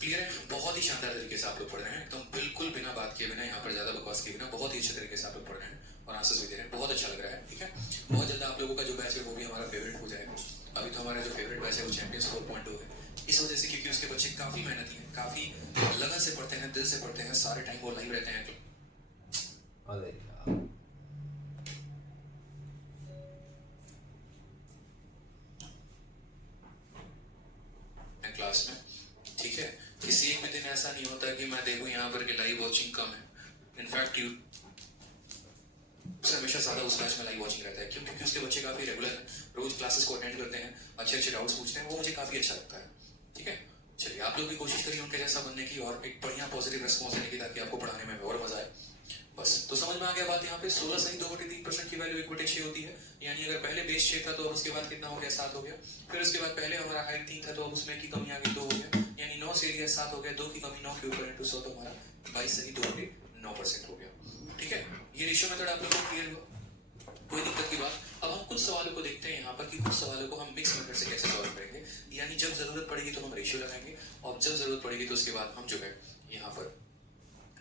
Clear है? बहुत ही शानदार तरीके से आप लोग पढ़ रहे हैं, एकदम बिल्कुल बिना बात किए बिना, यहाँ पर ज्यादा बकवास किए बिना, बहुत ही अच्छे तरीके से आप लोग पढ़ रहे हैं और आंसर्स भी दे रहे हैं। बहुत अच्छा लग रहा है। ठीक है, बहुत जल्द आप लोगों का जो बैच है वो भी हमारा फेवरेट हो जाएगा। अभी तो हमारा जो फेवरेट बैच है वो चैंपियंस 4.2 है, इस वजह से क्योंकि उसके बच्चे काफी मेहनती हैं, काफी लगन से पढ़ते हैं, दिल से पढ़ते हैं, सारे टाइम वो लाइव रहते हैं अरे यार, क्लास में। ठीक है, किसी एक भी दिन ऐसा नहीं होता कि मैं देखूं यहाँ पर कि लाइव वॉचिंग कम है। इनफैक्ट यू हमेशा ज्यादा उस बैच में लाइव वॉचिंग रहता है, क्योंकि उसके बच्चे काफी रेगुलर हैं, रोज क्लासेस को अटेंड करते हैं, अच्छे अच्छे डाउट्स पूछते हैं, वो मुझे काफी अच्छा लगता है। ठीक है, चलिए आप लोग भी कोशिश करिए उनके जैसा बनने की और एक बढ़िया पॉजिटिव रेस्पॉन्स देने की, ताकि आपको पढ़ाने में और मजा आए। बस तो समझ में आ गया बात। यहाँ पे 16 सही 2/3% की वैल्यू 1/6 होती है, यानी अगर पहले बेस 6 था तो अब उसके बाद कितना हो गया, 7 हो गया। फिर उसके बाद पहले हमारा हाइट 3 था तो अब उसमें की कमी आ गई 2 हो गया, यानी 9 से एरिया 7 हो गया, 2 की कमी 9 के ऊपर इंटू 100 तो हमारा 22 सही 2/9% हो गया। ठीक है, ये रेशियो मेथड आप लोगों को क्लियर हुआ, कोई दिक्कत की बात। अब हम कुछ सवालों को देखते हैं यहाँ पर कि कुछ सवालों को हम मिक्स मेथड से कैसे सॉल्व करेंगे, यानी जब जरूरत पड़ेगी तो हम रेशियो लगाएंगे और जब जरूरत पड़ेगी तो उसके बाद हम जो है यहाँ पर,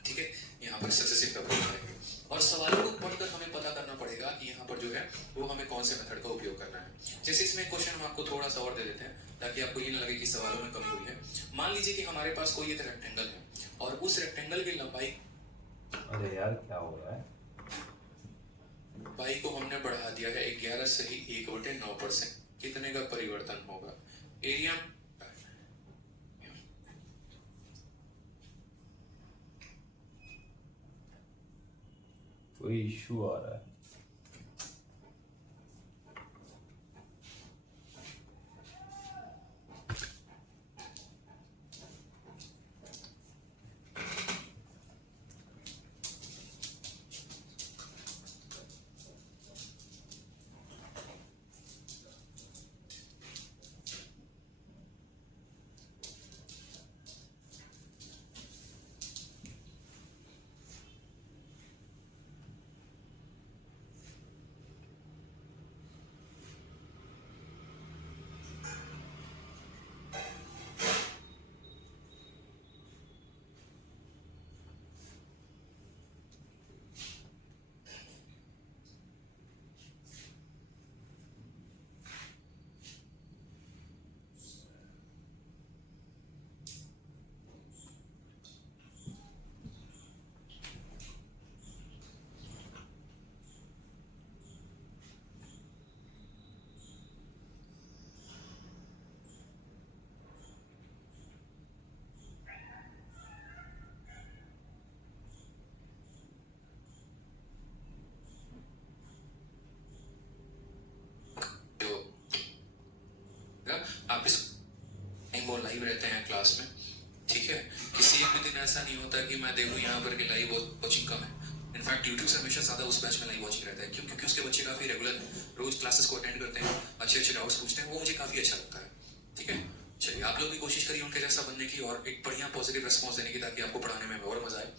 ठीक है, यहाँ पर सक्सेसिव का प्रयोग करेंगे। और सवालों को पढ़कर हमें पता करना पड़ेगा कि यहाँ पर जो है वो हमें कौन से मेथड का उपयोग करना है। जैसे इसमें क्वेश्चन हम आपको थोड़ा सा और दे देते हैं ताकि आपको ये न लगे कि सवालों में कमी हुई है। मान लीजिए कि हमारे पास कोई एक रेक्टेंगल है और उस रेक्टेंगल की लंबाई को हमने बढ़ा दिया है 11 से ही 1/9%। कितने का परिवर्तन होगा? एरिया कोई इशू आ रहा है। आप इस टाइम वो लाइव रहते हैं क्लास में। ठीक है, किसी एक भी दिन ऐसा नहीं होता कि मैं देखूं यहाँ पर कि लाइव वॉचिंग कम है। इनफैक्ट यूट्यूब से हमेशा ज्यादा उस बैच में लाइव वॉचिंग रहता है, क्योंकि उसके बच्चे काफी रेगुलर हैं, रोज क्लासेस को अटेंड करते हैं, अच्छे अच्छे डाउट्स पूछते हैं, वो मुझे काफी अच्छा लगता है। ठीक है, चलिए आप लोग भी कोशिश करिए उनके जैसा बनने की और एक बढ़िया पॉजिटिव रेस्पॉन्स देने की, ताकि आपको पढ़ाने में और मजा आए।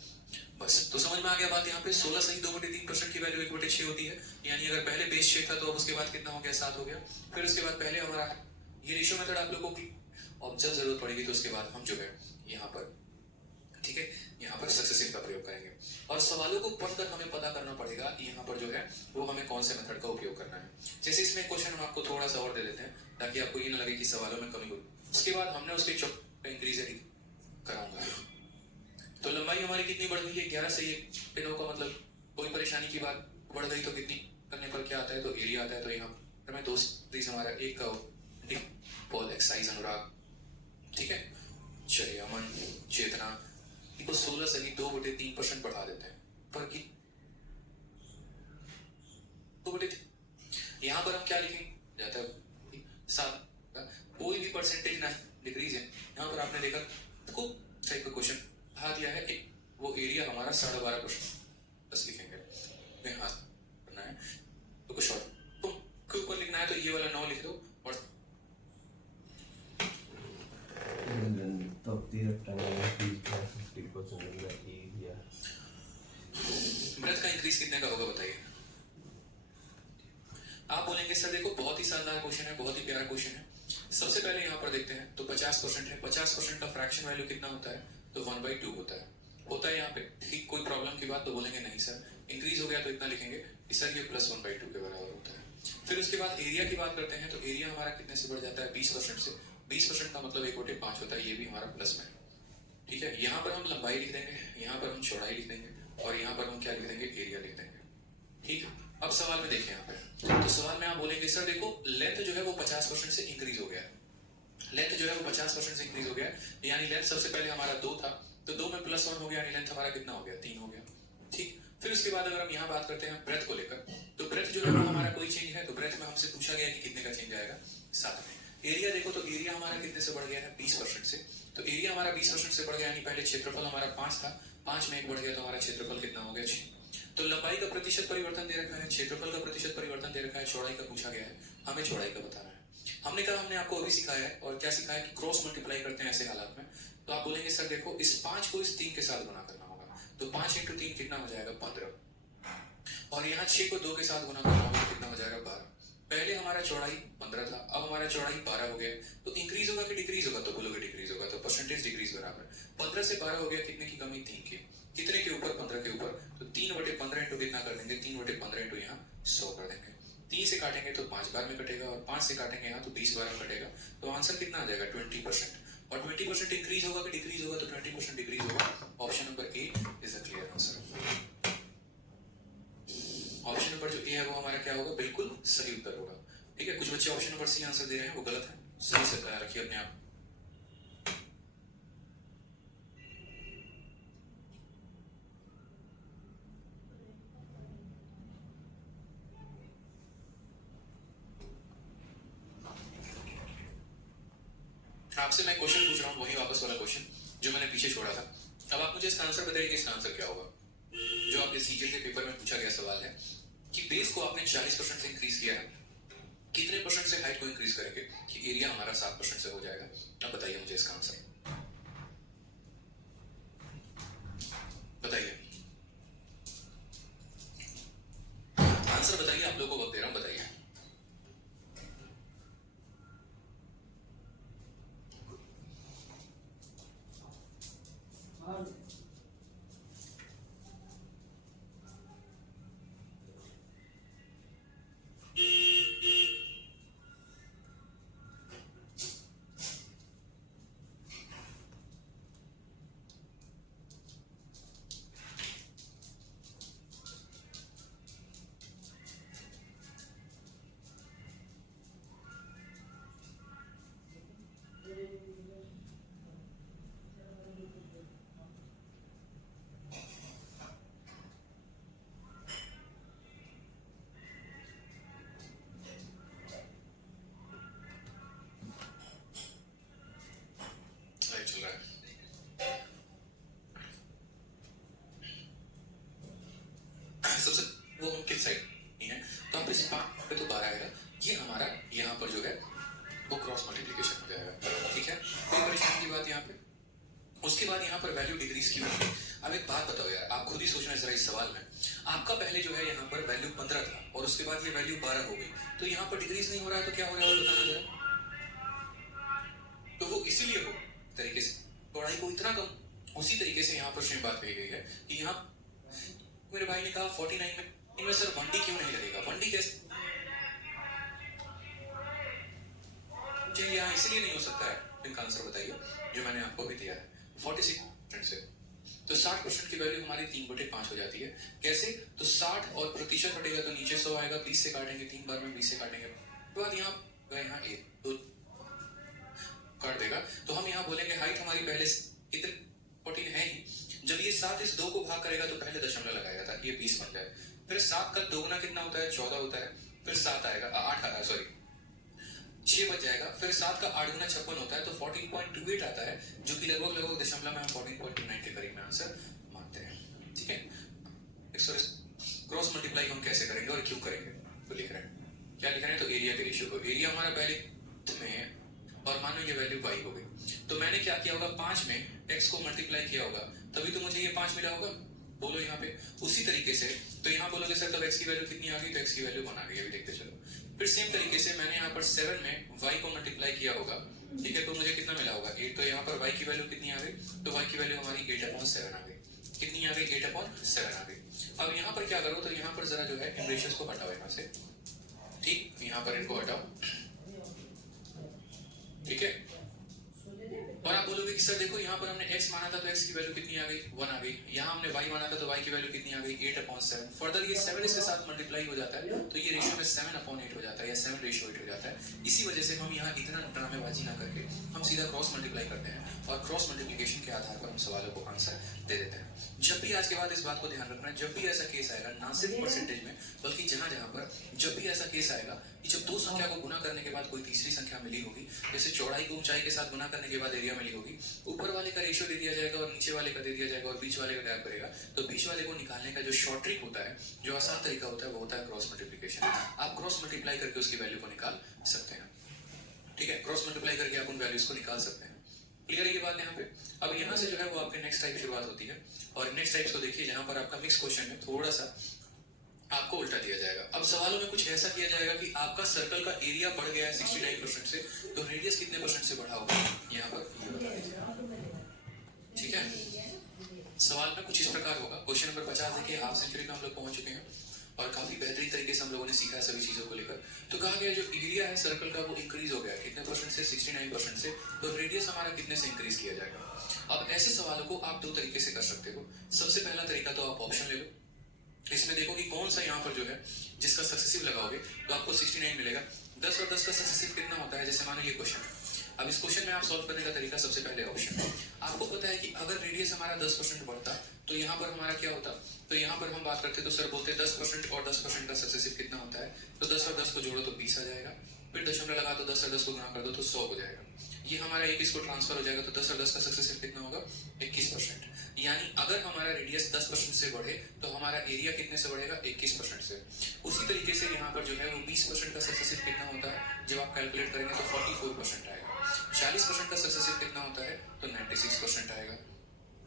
बस तो समझ में आ गया बात। यहाँ पे 16 सही 2/3% की वैल्यू 1/6 होती है, यानी अगर पहले बेस 6 था तो अब उसके बाद कितना हो गया, 7 हो गया। फिर उसके बाद पहले हमारा ये रेशियो मेथड आप लोगों को, और जब जरूरत पड़ेगी तो उसके बाद हम जो है यहाँ पर, ठीक है, यहाँ पर सक्सेसिव का प्रयोग करेंगे। और सवालों को पढ़कर हमें पता करना पड़ेगा कि यहाँ पर जो है वो हमें कौन से मेथड का उपयोग करना है। जैसे इसमें क्वेश्चन हम आपको थोड़ा सा और दे देते हैं ताकि आपको ये न लगे कि सवालों में कमी हुई। उसके बाद हमने उसके इंक्रीज कराऊंगा। तो लंबाई हमारी कितनी बढ़ गई है, 11 से 1/9 का मतलब कोई परेशानी की बात बढ़ गई तो कितनी करने पर क्या आता है, तो एरिया आता है। तो यहाँ पर मैं 2 से हमारा 1 का पॉल एक्साइज अनुराग। ठीक है, चलिए अमन चेतना को 16 से 2/3% बढ़ा देते हैं, पर कि 2/3 यहाँ पर हम क्या लिखेंगे, जाता है 7 कोई भी परसेंटेज ना डिक्रीज है। यहाँ पर आपने देखा को टाइप का क्वेश्चन हाँ दिया है, एक वो एरिया हमारा 12.5% बस लिखेंगे। हाँ करना है तो कुछ और तो के ऊपर लिखना है तो ये वाला 9 लिख दो और इंक्रीज कितने का होगा बताइए। आप बोलेंगे सर देखो बहुत ही शानदार क्वेश्चन है, बहुत ही प्यारा क्वेश्चन है। सबसे पहले यहाँ पर देखते हैं तो 50% है, 50% का फ्रैक्शन वैल्यू कितना होता है, तो 1/2 होता है यहाँ पे। ठीक, कोई प्रॉब्लम की बात तो बोलेंगे नहीं सर, इंक्रीज हो गया तो इतना लिखेंगे सर ये प्लस 1/2 के बराबर होता है। फिर उसके बाद एरिया की बात करते हैं तो एरिया हमारा कितने से बढ़ जाता है, 20% से। 20% का मतलब 1/5 होता है, ये भी हमारा प्लस में। ठीक है, यहाँ पर हम लंबाई लिख देंगे, यहाँ पर हम चौड़ाई लिख देंगे, और यहाँ पर हम क्या लिख देंगे, एरिया लिख देंगे। ठीक है, अब सवाल में देखें यहाँ पे, तो सवाल में आप बोलेंगे सर देखो लेंथ जो है वो 50% से इंक्रीज हो गया है। लेंथ जो है वो 50% से इंक्रीज हो गया है, यानी लेंथ सबसे पहले हमारा 2 था, तो 2 में +1 हो गया, यानी लेंथ हमारा कितना हो गया, 3 हो गया। ठीक, फिर उसके बाद अगर हम यहाँ बात करते हैं ब्रेथ को लेकर, तो ब्रेथ जो है वो हमारा कोई चेंज है, तो ब्रेथ में हमसे पूछा गया कि कितने का चेंज आएगा, 7 में। एरिया देखो तो एरिया हमारा कितने से बढ़ गया है, 20% से। तो एरिया हमारा 20% से बढ़ गया, यानी पहले क्षेत्रफल हमारा 5 था, 5 में 1 बढ़ गया, तो हमारा क्षेत्रफल कितना हो गया, 6। तो लंबाई का प्रतिशत परिवर्तन दे रखा है, क्षेत्रफल का प्रतिशत परिवर्तन दे रखा है, चौड़ाई का पूछा गया है, हमें चौड़ाई का बताना है। हमने कहा, हमने आपको अभी सिखाया है, और क्या सिखाया कि क्रॉस मल्टीप्लाई करते हैं ऐसे हालात में। तो आप बोलेंगे सर देखो इस 5 को इस 3 के साथ गुना करना होगा, तो 5 × 3 कितना हो जाएगा, 15, और यहाँ 6 को 2 के साथ गुना करना होगा, कितना हो जाएगा, 12। पहले हमारा चौड़ाई 15 था, अब हमारा चौड़ाई 12 हो गया, तो इंक्रीज होगा कि डिक्रीज होगा, तो बोलोगे डिक्रीज होगा, तो परसेंटेज डिक्रीज बराबर 15 से 12 हो गया, कितने की कमी, 3 की। कितने के ऊपर, 15 के ऊपर, तो 3/15 इंटू कितना कर देंगे, 3/15 इंटू यहाँ 100 कर देंगे। 3 से काटेंगे तो 5 बार में कटेगा, और 5 से काटेंगे यहाँ तो 20 बार में कटेगा, तो आंसर कितना आ जाएगा, 20%। और 20% इंक्रीज होगा कि डिक्रीज होगा, तो 20% डिक्रीज होगा। Option number A is the clear answer. Option number जो ए है वो हमारा क्या होगा, बिल्कुल सही उत्तर होगा। ठीक है, कुछ बच्चे ऑप्शन नंबर सी आंसर दे रहे हैं, वो गलत है, सही से रखिए अपने आप। आपसे मैं क्वेश्चन पूछ रहा हूँ, वही वापस वाला क्वेश्चन जो मैंने पीछे छोड़ा था। अब आप मुझे इसका आंसर बताइए कि इसका आंसर क्या होगा। जो आपके सीजीएल के पेपर में पूछा गया सवाल है कि बेस को आपने 40% से इंक्रीज किया है, कितने परसेंट से हाइट को इंक्रीज करेंगे कि एरिया हमारा 7% से हो जाएगा। अब बताइए मुझे इसका आंसर, बताइए आंसर बताइए, आप लोगों को वक्त दे रहा हूं, बताइए। चल रहा है, सबसे वो हम किस साइड नहीं है, तो आप इस 5 पे तो 12 आएगा, ये हमारा यहाँ पर जो है वो क्रॉस मल्टीप्लिकेशन हो जाएगा। ठीक है, कोई परेशानी की बात यहाँ पे। उसके बाद यहाँ पर वैल्यू डिक्रीज की होगी। अब एक बात बताओ यार, आप खुद ही सोचना जरा इस सवाल में, आपका पहले जो है यहाँ पर वैल्यू 15 था, और उसके बाद ये वैल्यू 12 हो गई, तो यहाँ पर डिक्रीज नहीं हो रहा है, तो क्या हो रहा है बताना जरा। तो वो इसीलिए हो तरीके से चौड़ाई को इतना कम, उसी तरीके से यहाँ पर सेम बात कही गई है कि यहाँ मेरे भाई ने कहा 49 में इनमें सर 1D क्यों नहीं लगेगा, 1D कैसे, यहाँ इसलिए नहीं हो सकता है। इनका आंसर बताइए जो मैंने आपको भी दिया है 46% से। तो 60% की वैल्यू हमारी 3/5 हो जाती है। कैसे, तो 60 और प्रतिशत हटेगा तो नीचे 100 आएगा, 20 से काटेंगे 3 बार में, 20 से काटेंगे तो बाद यहाँ ए तो काट देगा, तो हम यहाँ बोलेंगे हाइट हमारी पहले कितने 14 है ही, जब ये 7 इस 2 को भाग करेगा तो पहले दशमलव लगाएगा ताकि ये 20 बन जाए। फिर 7 का 2 गुना कितना होता है, 14 होता है, फिर 7 आएगा 8 सॉरी 6 बच जाएगा, फिर 7 का 8 गुना 56 होता है, तो 14.28 आता है, जो कि लगभग दशमलव में हम 14.29 के करीब में आंसर मानते हैं। ठीक है, क्रॉस मल्टीप्लाई हम कैसे करेंगे और क्यों करेंगे, तो लिख रहे हैं, क्या लिख रहे हैं, तो एरिया के रेशियो को, एरिया हमारा पहले में है और मानो ये वैल्यू y हो गई, तो मैंने क्या किया होगा, 5 में x को मल्टीप्लाई किया होगा, तभी तो मुझे ये 5 मिला होगा। बोलो यहाँ पे उसी तरीके से। तो यहाँ बोलोगे सर तब x की वैल्यू कितनी आ गई, तो x की वैल्यू 1 आ गई। अभी देखते चलो। फिर सेम तरीके से मैंने यहाँ पर 7 में y को मल्टीप्लाई किया होगा, ठीक है, तो मुझे कितना मिला होगा 8। तो यहाँ पर y की वैल्यू कितनी आ गई, तो y की वैल्यू हमारी 8/7 आ गई। कितनी आ गई, 8/7 आ गई। अब यहाँ पर क्या करो, तो यहाँ पर जरा जो है इन रेशियोज को हटाओ यहाँ से, ठीक, यहाँ पर इनको हटाओ, ठीक है। और आप बोलोगे कि सर देखो यहाँ पर हमने x माना था तो x की वैल्यू कितनी आ गई, 1 आ गई। यहाँ हमने y माना था तो y की वैल्यू कितनी आ गई, 8/7। फर्दर ये 7 इसके साथ मल्टीप्लाई हो जाता है तो ये रेशियो में 7/8 हो जाता है, या 7/8 हो जाता है। इसी वजह से हम यहाँ इतना ड्रामेबाजी ना करके हम सीधा क्रॉस मल्टीप्लाई करते हैं, और क्रॉस मल्टीप्लिकेशन के आधार पर हम सवालों को आंसर दे देते हैं। जब भी आज के बाद इस बात को ध्यान रखना है, जब भी ऐसा केस आएगा, ना सिर्फ परसेंटेज में बल्कि जहां जहां पर जब भी ऐसा केस आएगा कि जब दो संख्या को गुना करने के बाद कोई तीसरी संख्या मिली होगी, जैसे चौड़ाई को ऊंचाई के साथ गुना करने के बाद एरिया मिली होगी, ऊपर वाले का रेशियो दे दिया जाएगा और नीचे वाले का दे दिया जाएगा और बीच वाले का गायब करेगा, तो बीच वाले को निकालने का जो शॉर्ट ट्रिक होता है, जो आसान तरीका होता है, वो होता है क्रॉस मल्टीप्लिकेशन। आप क्रॉस मल्टीप्लाई करके उसकी वैल्यू को निकाल सकते हैं, ठीक है, क्रॉस मल्टीप्लाई करके आप उन वैल्यूज को निकाल सकते हैं। क्लियर है ये बात यहाँ पे। अब यहाँ से जो है वो आपके नेक्स्ट टाइप शुरुआत होती है, और नेक्स्ट टाइप्स को देखिए जहां पर आपका मिक्स क्वेश्चन में थोड़ा सा आपको उल्टा दिया जाएगा। अब सवालों में कुछ ऐसा किया जाएगा कि आपका सर्कल का एरिया बढ़ गया है 69% से, तो रेडियस कितने परसेंट से बढ़ा होगा, यहाँ पर ये बता दीजिए, ठीक है। सवाल में कुछ इस प्रकार होगा। क्वेश्चन नंबर 50 देखिए, हाफ सेंचुरी में हम लोग पहुंच चुके हैं और काफी बेहतरीन तरीके से हम लोगों ने सीखा है सभी चीजों को लेकर। तो कहा गया जो एरिया है सर्कल का वो इंक्रीज हो गया है कितने परसेंट से, 69% से, तो रेडियस हमारा कितने से इंक्रीज किया जाएगा। अब ऐसे सवालों को आप दो तरीके से कर सकते हो। सबसे पहला तरीका तो आप ऑप्शन ले लो, इसमें देखो कि कौन सा यहाँ पर जो है जिसका सक्सेसिव लगाओगे तो आपको 69 मिलेगा। 10 और 10 का सक्सेसिव कितना होता है, जैसे मानो ये क्वेश्चन है। अब इस क्वेश्चन में आप सॉल्व करने का तरीका सबसे पहले ऑप्शन है। आपको पता है कि अगर रेडियस हमारा 10% बढ़ता तो यहाँ पर हमारा क्या होता, तो यहाँ पर हम बात करते तो सर बोलते 10% और 10% का सक्सेसिव कितना होता है, तो 10 और 10 को जोड़ो तो 20 आ जाएगा, फिर दशमलव लगा दो, 10 और 10 को गुणा कर दो तो 100 हो जाएगा। ये हमारा 21 को ट्रांसफर हो जाएगा, तो 10 और 10 का सक्सेसिव कितना होगा, 21%। यानी अगर हमारा रेडियस 10% से बढ़े तो हमारा एरिया कितने से बढ़ेगा, 21% से। उसी तरीके से यहाँ पर जो है वो 20% का सक्सेसिव कितना होता है, जब आप कैलकुलेट करेंगे तो 44% आएगा। 40% का सक्सेसिव कितना होता है, तो 96% आएगा।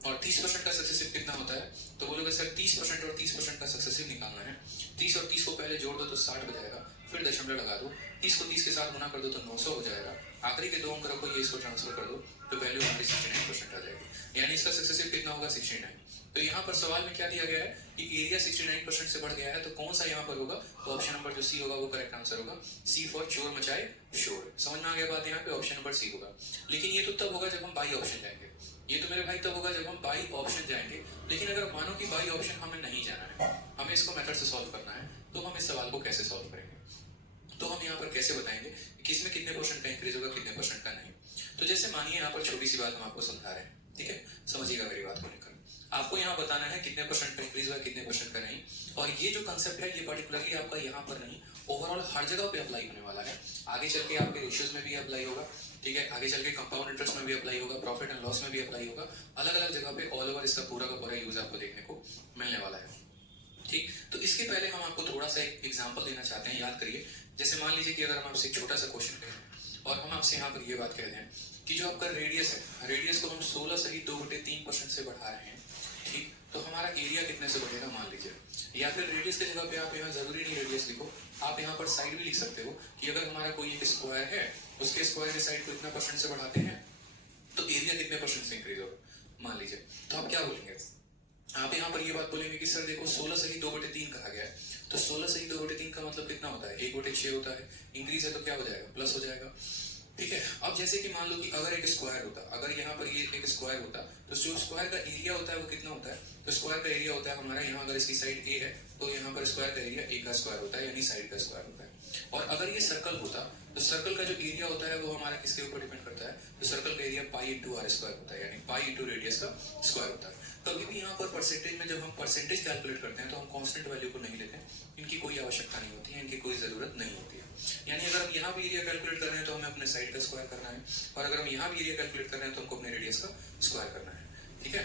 और 30% का सक्सेसिव कितना होता है, तो बोलोगे सर 30% और 30% का सक्सेसिव निकालना है। 30 और 30 को पहले जोड़ दो तो 60 हो जाएगा, फिर दशमलव लगा दो, 30 को 30 के साथ गुना कर दो तो 900 हो जाएगा, आखिरी के दो अंक रखो, ये इसको ट्रांसफर कर दो तो वैल्यू हमारी 69% आ जाएगी। यानी इसका सक्सेसिव कितना होगा, 69। तो यहाँ पर सवाल में क्या दिया गया है कि एरिया 69% से बढ़ गया है, तो कौन सा यहाँ पर होगा, तो ऑप्शन नंबर जो सी होगा वो करेक्ट आंसर होगा। सी फॉर चोर मचाए शोर। समझ में आ गया बात, यहाँ पे ऑप्शन नंबर सी होगा। लेकिन ये तो तब होगा जब हम बाई ऑप्शन जाएंगे, ये तो मेरे भाई तब होगा जब हम बाई ऑप्शन जाएंगे। लेकिन अगर मानो कि बाई ऑप्शन हमें नहीं जाना है, हमें इसको मेथड से सॉल्व करना है, तो हम इस सवाल को कैसे सॉल्व करेंगे, तो हम यहाँ पर कैसे बताएंगे कि इसमें कितने परसेंट का इंक्रीज होगा, कितने परसेंट का नहीं। तो जैसे मानिए यहाँ पर छोटी सी बात हम आपको समझा रहे हैं, ठीक है, समझिएगा मेरी बात को लेकर। आपको यहाँ बताना है कितने परसेंट का इंक्रीज हुआ, कितने परसेंट का नहीं। और ये जो कंसेप्ट है ये पर्टिकुलरली आपका यहाँ पर नहीं, ओवरऑल हर जगह पे अप्लाई होने वाला है। आगे चल के आपके रेशियोज में भी अप्लाई होगा, ठीक है, आगे चल के कंपाउंड इंटरेस्ट में भी अप्लाई होगा, प्रॉफिट एंड लॉस में भी अप्लाई होगा। अलग अलग जगह पे ऑल ओवर इसका पूरा का पूरा यूज आपको देखने को मिलने वाला है, ठीक। तो इसके पहले हम आपको थोड़ा सा एक एग्जांपल देना चाहते हैं। याद करिए, जैसे मान लीजिए कि अगर हम आपसे एक छोटा सा क्वेश्चन लें और हम आपसे यहाँ पर ये बात कह दें कि जो आपका रेडियस है, रेडियस को हम 16 सही 2/3% से बढ़ा रहे हैं, ठीक, तो हमारा एरिया कितने से बढ़ेगा मान लीजिए। या फिर रेडियस की जगह पे आप यहाँ जरूरी नहीं रेडियस लिखो, आप यहाँ पर साइड भी लिख सकते हो कि अगर हमारा कोई एक स्क्वायर है, उसके स्क्वायर की साइड को इतना परसेंट से बढ़ाते हैं तो एरिया कितने परसेंट से इंक्रीज होगा मान लीजिए। तो आप क्या बोलेंगे, आप यहाँ पर ये बात बोलेंगे कि सर देखो 16 सही 2/3 कहा गया है, तो 16 सही 2/3 का मतलब कितना होता है, 1/6 होता है। इंक्रीज है तो क्या हो जाएगा, प्लस हो जाएगा, ठीक है। अब जैसे कि मान लो कि अगर एक स्क्वायर होता, अगर यहाँ पर ये एक स्क्वायर होता, तो जो स्क्वायर का एरिया होता है वो कितना होता है, तो स्क्वायर का एरिया होता है हमारा, यहाँ अगर इसकी साइड ए है तो यहाँ पर स्क्वायर का एरिया ए का स्क्वायर होता है, यानी साइड का स्क्वायर होता है। और अगर ये सर्कल होता तो सर्कल का जो एरिया होता है वो हमारा किसके ऊपर डिपेंड करता है, तो सर्कल का area pi into R square होता है, यानी पाई इंटू रेडियस का स्क्वायर होता है। कभी भी यहाँ पर परसेंटेज में जब हम परसेंटेज कैलकुलेट करते हैं तो हम कांस्टेंट वैल्यू को नहीं लेते हैं, इनकी कोई आवश्यकता नहीं होती है, इनकी कोई जरूरत नहीं होती है। यानी अगर हम यहाँ भी एरिया कैलकुलेट कर रहे हैं तो हमें अपने साइड का स्क्वायर करना है, और अगर हम यहाँ भी एरिया कैलकुलेट कर रहे हैं तो हमको अपने रेडियस का स्क्वायर करना है, ठीक है।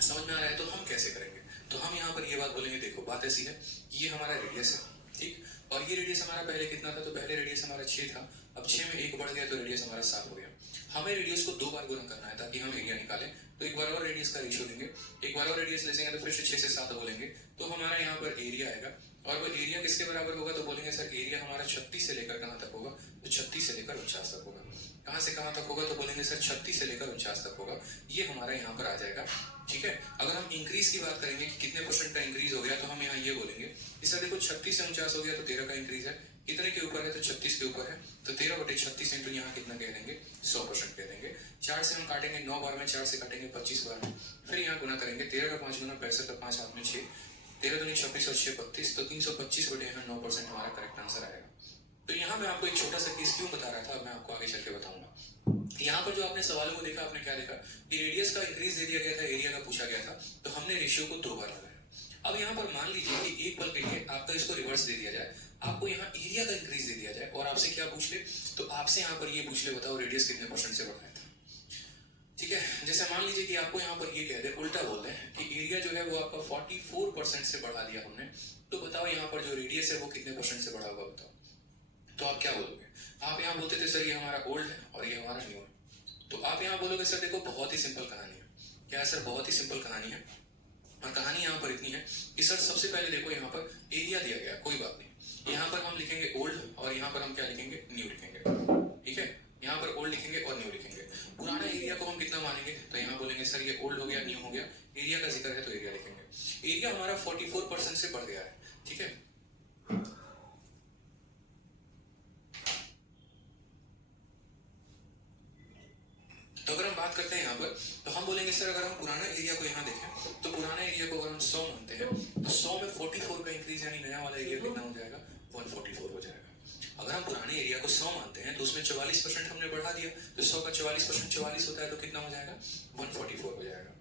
समझ में आ रहा है, तो हम कैसे करेंगे, तो हम यहाँ पर ये बात बोलेंगे, देखो बात ऐसी है, ये हमारा रेडियस है, ठीक, और ये रेडियस हमारा पहले कितना था, तो पहले रेडियस हमारा 6 था, अब 6 में 1 बढ़ गया तो रेडियस हमारा 7 हो गया। हमें रेडियस को 2 बार गुना करना है ताकि हम एरिया निकालें, तो एक बार और रेडियस का रेशियो लेंगे, एक बार और रेडियस लेंगे तो फिर से 6 से 7 बोलेंगे, तो हमारा यहाँ पर एरिया आएगा। और वो एरिया किसके बराबर होगा, तो बोलेंगे सर एरिया हमारा 36 से लेकर कहाँ तक होगा, तो 36 से लेकर 49 तक होगा। कहाँ से कहाँ तक होगा, तो बोलेंगे सर 36 से लेकर 49 तक होगा, ये हमारा यहाँ पर आ जाएगा। ठीक है, अगर हम इंक्रीज की बात करेंगे कि कितने परसेंट का इंक्रीज हो गया, तो हम यहाँ ये बोलेंगे कि सर देखो 36 से 49 हो गया तो 13 का इंक्रीज है, कितने के ऊपर है, तो 36 के ऊपर है, तो 13/36 इंटू यहाँ कितना कह देंगे, 100% कह देंगे। 4 से हम काटेंगे 9 बार में, 4 से काटेंगे 25 बार में, फिर यहाँ गुना करेंगे, 13 का 5 गुना 65 का 5 हाथ में 6, 13 दूनी 26 और 6 32, तो 325/9% हमारा करेक्ट आंसर आएगा। तो यहाँ मैं आपको एक छोटा सा केस क्यों बता रहा था, मैं आपको आगे चल के बताऊंगा। यहाँ पर जो आपने सवालों को देखा, आपने क्या देखा कि रेडियस का इंक्रीज दे दिया गया था, एरिया का पूछा गया था, तो हमने रेशियो को 2 बार लगाया। अब यहाँ पर मान लीजिए कि एक पल के लिए आपका इसको रिवर्स दे दिया जाए, आपको यहाँ एरिया का इंक्रीज दे दिया जाए और आपसे क्या पूछ ले, तो आपसे यहाँ पर ये पूछ ले बताओ रेडियस कितने परसेंट से बढ़ाया था। ठीक है, जैसे मान लीजिए कि आपको यहाँ पर ये कह दे, उल्टा बोल दें कि एरिया जो है वो आपका 44% से बढ़ा दिया हमने, तो बताओ यहाँ पर जो रेडियस है वो कितने परसेंट से बढ़ा होगा बताओ, तो आप क्या बोलोगे। आप यहाँ बोलते थे सर ये हमारा ओल्ड है और ये हमारा न्यू है, तो आप यहाँ बोलोगे सर देखो बहुत ही सिंपल कहानी है। क्या है सर, बहुत ही सिंपल कहानी है, और कहानी यहाँ पर इतनी है कि सर सबसे पहले देखो यहाँ पर एरिया दिया गया, कोई बात नहीं, यहाँ पर हम लिखेंगे ओल्ड और यहाँ पर हम क्या लिखेंगे, न्यू लिखेंगे। ठीक है, यहाँ पर ओल्ड लिखेंगे और न्यू लिखेंगे। पुराना एरिया को हम कितना मानेंगे, तो यहाँ बोलेंगे सर ये ओल्ड हो गया, न्यू हो गया, एरिया का जिक्र है तो एरिया लिखेंगे। एरिया हमारा 44% से बढ़ गया है। ठीक है, तो अगर हम बात करते हैं यहाँ पर, तो हम बोलेंगे सर अगर हम पुराना एरिया को यहाँ देखें, तो पुराना एरिया को अगर हम 100 मानते हैं, तो 100 में 44 का इंक्रीज यानी नया वाला एरिया कितना हो जाएगा, 144 हो जाएगा। अगर हम पुराने एरिया को 100 मानते हैं तो उसमें 44% हमने बढ़ा दिया, तो 100 का 44% 44 होता है, तो कितना हो जाएगा, 144 हो जाएगा।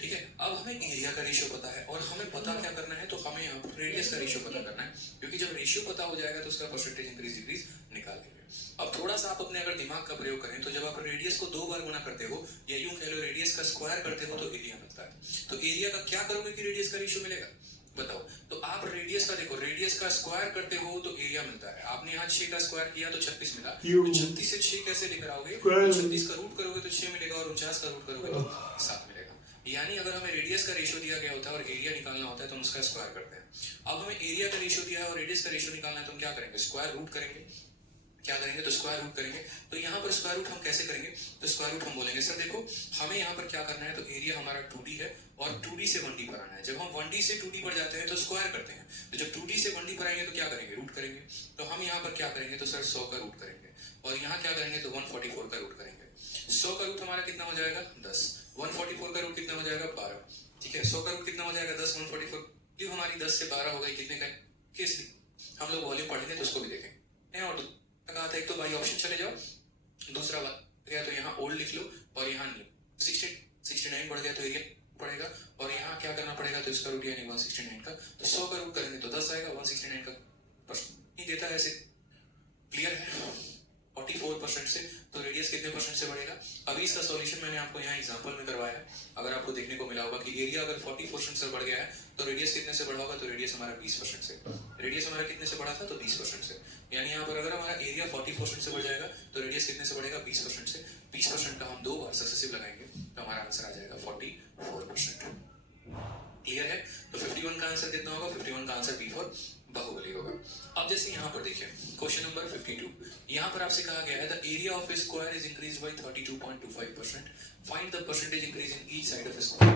ठीक है, अब हमें एरिया का रेशियो पता है और हमें पता क्या करना है, तो हमें यहाँ पर रेडियस का रेशियो पता करना है, क्योंकि जब रेशियो पता हो जाएगा तो उसका परसेंटेज इंक्रीज डिक्रीज निकाल लेंगे। अब थोड़ा सा आप अपने अगर दिमाग का प्रयोग करें, तो जब आप रेडियस को 2 बार गुना करते हो या यूं कह लो रेडियस का स्क्वायर करते हो तो एरिया मिलता है। तो एरिया का क्या करोगे कि रेडियस का रेशियो मिलेगा, बताओ। तो आप रेडियस का देखो, रेडियस का स्क्वायर करते हो तो एरिया मिलता है। आपने यहाँ 6 का स्क्वायर किया तो 36 मिला, तो 36 से 6 कैसे लेकर आओगे, 36 का रूट करोगे तो 6 मिलेगा और 49 का रूट करोगे तो 7 मिलेगा। यानी अगर हमें रेडियस का रेशियो दिया गया होता है और एरिया निकालना होता है तो हम उसका स्क्वायर करते हैं। अब हमें एरिया का रेशियो दिया है और रेडियस का रेशियो निकालना है तो हम क्या करेंगे, स्क्वायर रूट करेंगे। क्या करेंगे, तो स्क्वायर रूट करेंगे। तो यहाँ पर स्क्वायर रूट हम कैसे करेंगे, तो स्क्वायर रूट हम बोलेंगे सर देखो हमें यहाँ पर क्या करना है, तो एरिया हमारा 2D है और 2D से 1D पर आना है। जब हम 1D से 2D पर जाते हैं तो स्क्वायर करते हैं, तो जब 2D से 1D पर आएंगे तो क्या करेंगे, रूट करेंगे। तो हम यहाँ पर क्या करेंगे, तो सर 100 का रूट करेंगे और यहाँ क्या करेंगे, तो 144 का रूट करेंगे। 100 का रूट हमारा कितना हो जाएगा, 10। 144 का रूट कितना हो जाएगा, 12। ठीक है, 100 का रूट कितना हो जाएगा, 10। 144 क्यों हमारी 10 से 12 हो गई, कितने का केस हम लोग वॉल्यूम पढ़ेंगे तो उसको भी देखेंगे। और कहा था एक तो बाई ऑप्शन चले जाओ, दूसरा बात गया तो यहाँ ओल्ड लिख लो और यहाँ न्यू। 69 बढ़ गया तो एरिया पड़ेगा और यहाँ क्या करना पड़ेगा, तो इसका रूट यानी 169 का, तो 100 का रूट करेंगे तो 10 आएगा, 169 का परसेंट नहीं देता है ऐसे। क्लियर है, 44% से तो रेडियस कितने परसेंट से बढ़ेगा। अभी इसका सॉल्यूशन मैंने आपको यहाँ एग्जांपल में करवाया है। अगर आपको देखने को मिला होगा कि एरिया अगर 40% से बढ़ गया है तो रेडियस कितने से बढ़ा होगा, तो रेडियस हमारा 20% से। रेडियस हमारा कितने से बढ़ा था, तो 20% से। यानी यहाँ पर अगर हमारा एरिया 40% से बढ़ जाएगा तो रेडियस कितने से बढ़ेगा, 20% से। 20% का हम 2 बार सक्सेसिव लगाएंगे तो हमारा आंसर आ जाएगा 44%। क्लियर है, तो 51 का आंसर कितना होगा, 51 का आंसर बी फॉर बाहुबली होगा। अब जैसे यहाँ पर देखिए क्वेश्चन नंबर 52, यहाँ पर आपसे कहा गया है the area of A square is increase bye 32.25%, find the percentage increase in each side of A square.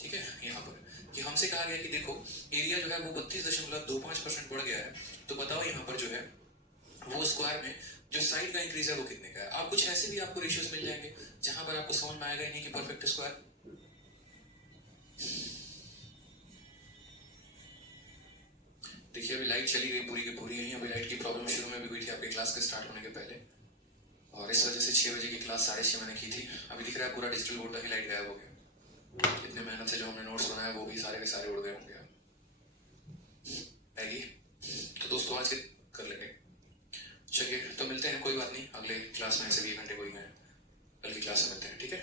ठीक है, यहाँ पर कि हमसे कहा गया कि देखो एरिया जो है वो 32.25% बढ़ गया है, तो बताओ यहाँ पर जो है वो स्क्वायर में जो साइड का इंक्रीज है वो कितने का है। आप कुछ ऐसे भी आपको रेशियोज मिल जाएंगे जहां पर आपको समझ में आएगा नहीं कि परफेक्ट स्क्वायर। देखिए अभी लाइट चली गई पूरी की पूरी, यहीं अभी लाइट की प्रॉब्लम शुरू में भी हुई थी आपके क्लास के स्टार्ट होने के पहले, और इस वजह से 6 बजे की क्लास 6:30 मैंने की थी। अभी दिख रहा है पूरा डिजिटल बोर्ड ही लाइट गायब हो गया। इतने मेहनत से जो हमने नोट्स बनाया वो भी सारे के सारे उड़ गए होंगे। तो दोस्तों आज के कर लेंगे, चलिए तो मिलते हैं, कोई बात नहीं, अगले क्लास में ऐसे भी 1 घंटे कोई गए, कल की क्लास में मिलते हैं। ठीक है,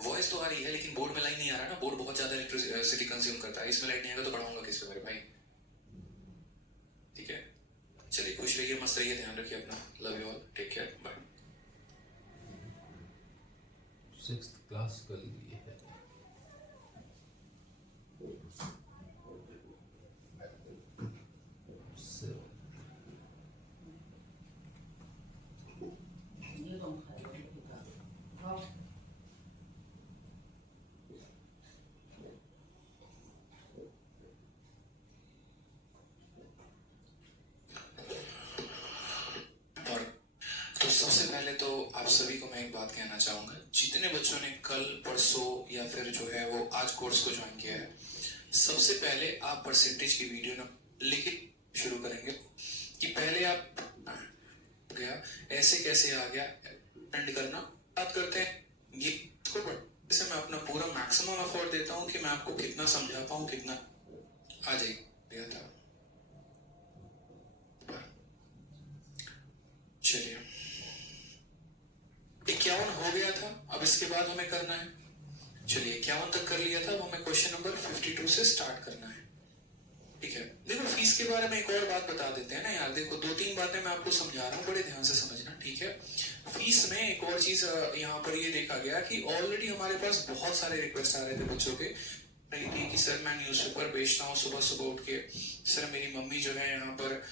वॉइस तो आ रही है लेकिन बोर्ड में लाइन नहीं आ रहा ना, बोर्ड बहुत ज्यादा इलेक्ट्रिसिटी कंज्यूम करता है, इसमें लाइट नहीं आएगा तो पढ़ाऊंगा किस पे मेरे भाई। चलिए खुश रहिए, मस्त रहिए, ध्यान रखिए अपना। Love you all, take care, bye. 6th class कर लिए है। तो सबसे पहले तो आप सभी को मैं एक बात कहना चाहूंगा, जितने बच्चों ने कल परसों या फिर जो है वो आज कोर्स को ज्वाइन किया है, सबसे पहले आप परसेंटेज की वीडियो ना लेके शुरू करेंगे कि पहले आप गया ऐसे कैसे आ गया एंड करना बात करते हैं। ये इसको से मैं अपना पूरा मैक्सिमम एफर्ट देता हूँ कि मैं आपको कितना समझा पाऊँ, कितना आ जाएगा था। चलिए 51 हो गया था, अब इसके बाद हमें करना है, चलिए 51 तक कर लिया था, अब हमें क्वेश्चन नंबर 52 से स्टार्ट करना है। ठीक है, देखो फीस के बारे में एक और बात बता देते हैं ना यार। देखो 2-3 बातें मैं आपको समझा रहा हूँ, बड़े ध्यान से समझना, ठीक है। फीस में एक और चीज यहाँ पर ये देखा गया कि ऑलरेडी हमारे पास बहुत सारे रिक्वेस्ट आ रहे थे बच्चों के कि सर मैं न्यूज़पेपर बेचता हूँ सुबह सुबह उठ के, सर मेरी मम्मी जो है यहाँ पर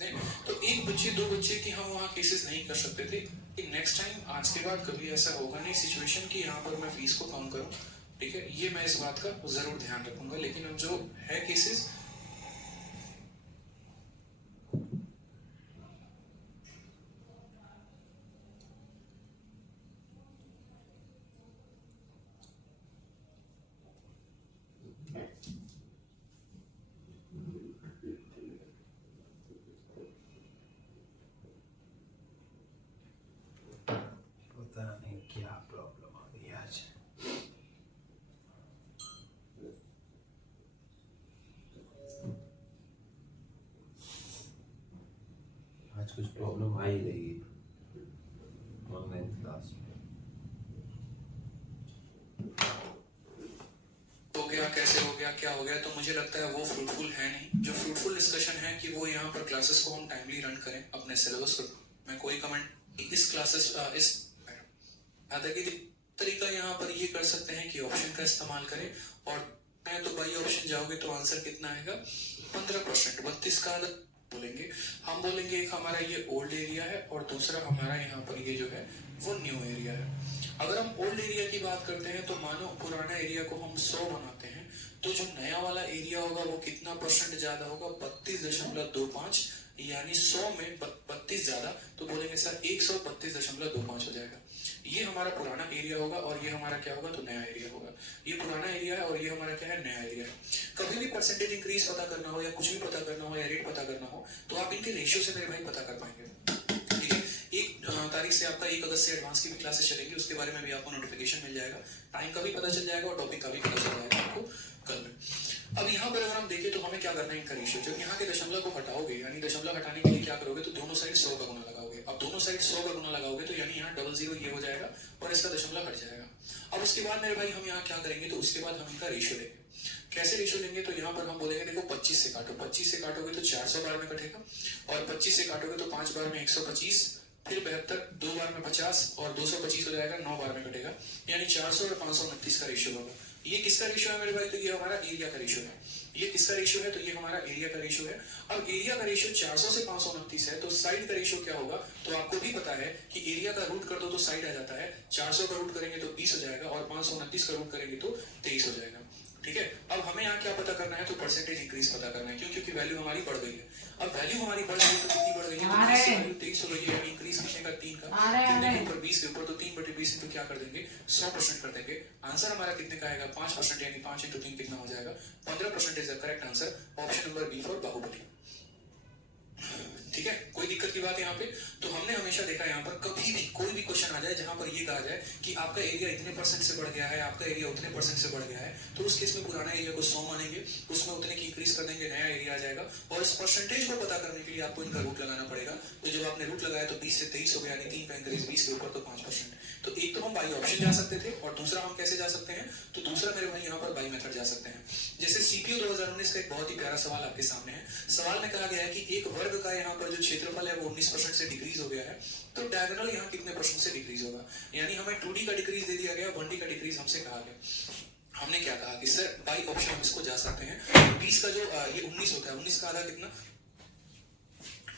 नहीं। तो एक बच्चे 2 बच्चे की हम वहाँ केसेस नहीं कर सकते थे कि नेक्स्ट टाइम आज के बाद कभी ऐसा होगा नहीं सिचुएशन कि यहाँ पर मैं फीस को कम करूँ, ठीक है। ये मैं इस बात का जरूर ध्यान रखूंगा। लेकिन अब जो है केसेस पता नहीं क्या प्रॉब्लम आ गई आज। आज कुछ प्रॉब्लम आ ही रही है ऑनलाइन क्लास में। हो गया, कैसे हो गया, क्या हो गया, तो मुझे लगता है वो फ्रूटफुल है नहीं। जो फ्रूटफुल डिस्कशन है कि वो यहाँ पर क्लासेस को हम टाइमली रन करें अपने सिलेबस को। मैं कोई कमेंट इस क्लासेस इस हालांकि तरीका यहाँ पर ये कर सकते हैं कि ऑप्शन का इस्तेमाल करें, और मैं तो बाई ऑप्शन जाओगे तो आंसर कितना आएगा 15%, 32 का आधा बोलेंगे हम। बोलेंगे एक हमारा ये ओल्ड एरिया है और दूसरा हमारा यहाँ पर ये जो है वो न्यू एरिया है। अगर हम ओल्ड एरिया की बात करते हैं तो मानो पुराना एरिया को हम 100 बनाते हैं, तो जो नया वाला एरिया होगा वो कितना परसेंट ज्यादा होगा 32.25, यानी 100 में 32 ज्यादा, तो बोलेंगे सर 132.25 हो जाएगा। ये हमारा पुराना एरिया होगा और ये हमारा क्या होगा, तो नया एरिया होगा। ये पुराना एरिया है और ये हमारा क्या है, नया एरिया है। कभी भी परसेंटेज इंक्रीज पता करना हो या कुछ भी पता करना हो या रेट पता करना हो तो आप इनके रेशियो से मेरे भाई पता कर पाएंगे। ठीक है, 1 तारीख से आपका 1 अगस्त से एडवांस की भी क्लासेस चलेंगी, उसके बारे में भी आपको नोटिफिकेशन मिल जाएगा, टाइम का भी पता चल जाएगा और टॉपिक का भी पता चल जाएगा आपको कल में। अब यहाँ पर अगर हम देखें तो हमें क्या करना है इनका रेशियो। जब यहाँ के दशमलव को हटाओगे, यानी दशमलव हटाने के लिए क्या करोगे, तो दोनों साइड 100 का गुना लगाओगे। अब दोनों साइड 100 का गुना लगाओगे तो यानी यहाँ 00 ये हो जाएगा और इसका दशमलव हट जाएगा। अब उसके बाद मेरे भाई हम यहाँ क्या करेंगे, तो उसके बाद हम इनका रेशियो लेंगे। कैसे रेशियो लेंगे, तो यहाँ पर हम बोलेंगे देखो 25 से काटो, 25 से काटोगे तो 400 बार में कटेगा, और 25 से काटोगे तो 5 बार में 125, फिर 72, 2 बार में 50 और 225 हो जाएगा, 9 बार में कटेगा, यानी 400 और 529 का रेशियो होगा। ये किसका रेशियो है मेरे भाई, तो ये हमारा एरिया का रेशियो है। ये किसका रेशियो है, तो ये हमारा एरिया का रेशियो है। अब एरिया का रेशियो 400 से 529 है, तो साइड का रेशियो क्या होगा, तो आपको भी पता है कि एरिया का रूट कर दो तो साइड आ जाता है। 400 का रूट करेंगे तो 20 हो जाएगा और 529 का रूट करेंगे तो 23 हो जाएगा। ठीक है, अब हमें यहाँ क्या पता करना है, तो परसेंटेज इंक्रीज पता करना है। क्यों, क्योंकि वैल्यू हमारी बढ़ गई है। अब वैल्यू हमारी बढ़ गई तो कितनी बढ़ गई है, तो 20 से वैल्यू 23 हो गई है, यानी इंक्रीज कितने का, 3 का। कितने के ऊपर, 20 के ऊपर, तो 3/20 इंटू क्या कर देंगे, 100% कर देंगे। आंसर हमारा कितने का आएगा, 5%, यानी 5 इंटू 3 कितना हो जाएगा, 15% is the correct answer. Option number B for Baahubali. ठीक है, कोई दिक्कत की बात यहाँ पे। तो हमने हमेशा देखा यहाँ पर कभी भी कोई भी क्वेश्चन आ जाए जहां पर ये कहा जाए कि आपका एरिया इतने % से बढ़ गया है, आपका एरिया उतने % से बढ़ गया है, तो उस केस में पुराना एरिया को 100 मानेंगे, उसमें उतने की इंक्रीज कर देंगे, नया एरिया आ जाएगा। और इस परसेंटेज को पता करने के लिए आपको इनका रूट लगाना पड़ेगा। तो जब आपने रूट लगाया तो 20 से 23 हो गया, यानी 3 का इंक्रीज 20 के ऊपर तो 5%। तो एक तो हम बाई ऑप्शन जा सकते थे और दूसरा हम कैसे जा सकते हैं, तो दूसरा मेरे भाई यहाँ पर बाई मेथड जा सकते हैं। जैसे CP सीपीयू 2019 का एक बहुत ही प्यारा सवाल आपके सामने है। सवाल में कहा गया है कि एक वर्ग का यहाँ पर जो क्षेत्रफल है वो 19% से डिक्रीज हो गया है, तो डायगोनल यहाँ कितने परसेंट से डिक्रीज होगा। यानी हमें 2D का डिक्रीज दे दिया गया, 1D का डिक्रीज हमसे कहा गया। हमने क्या कहा कि सर बाई ऑप्शन हम इसको जा सकते हैं। 20 का जो ये 19 होता है, 19 का आधा कितना,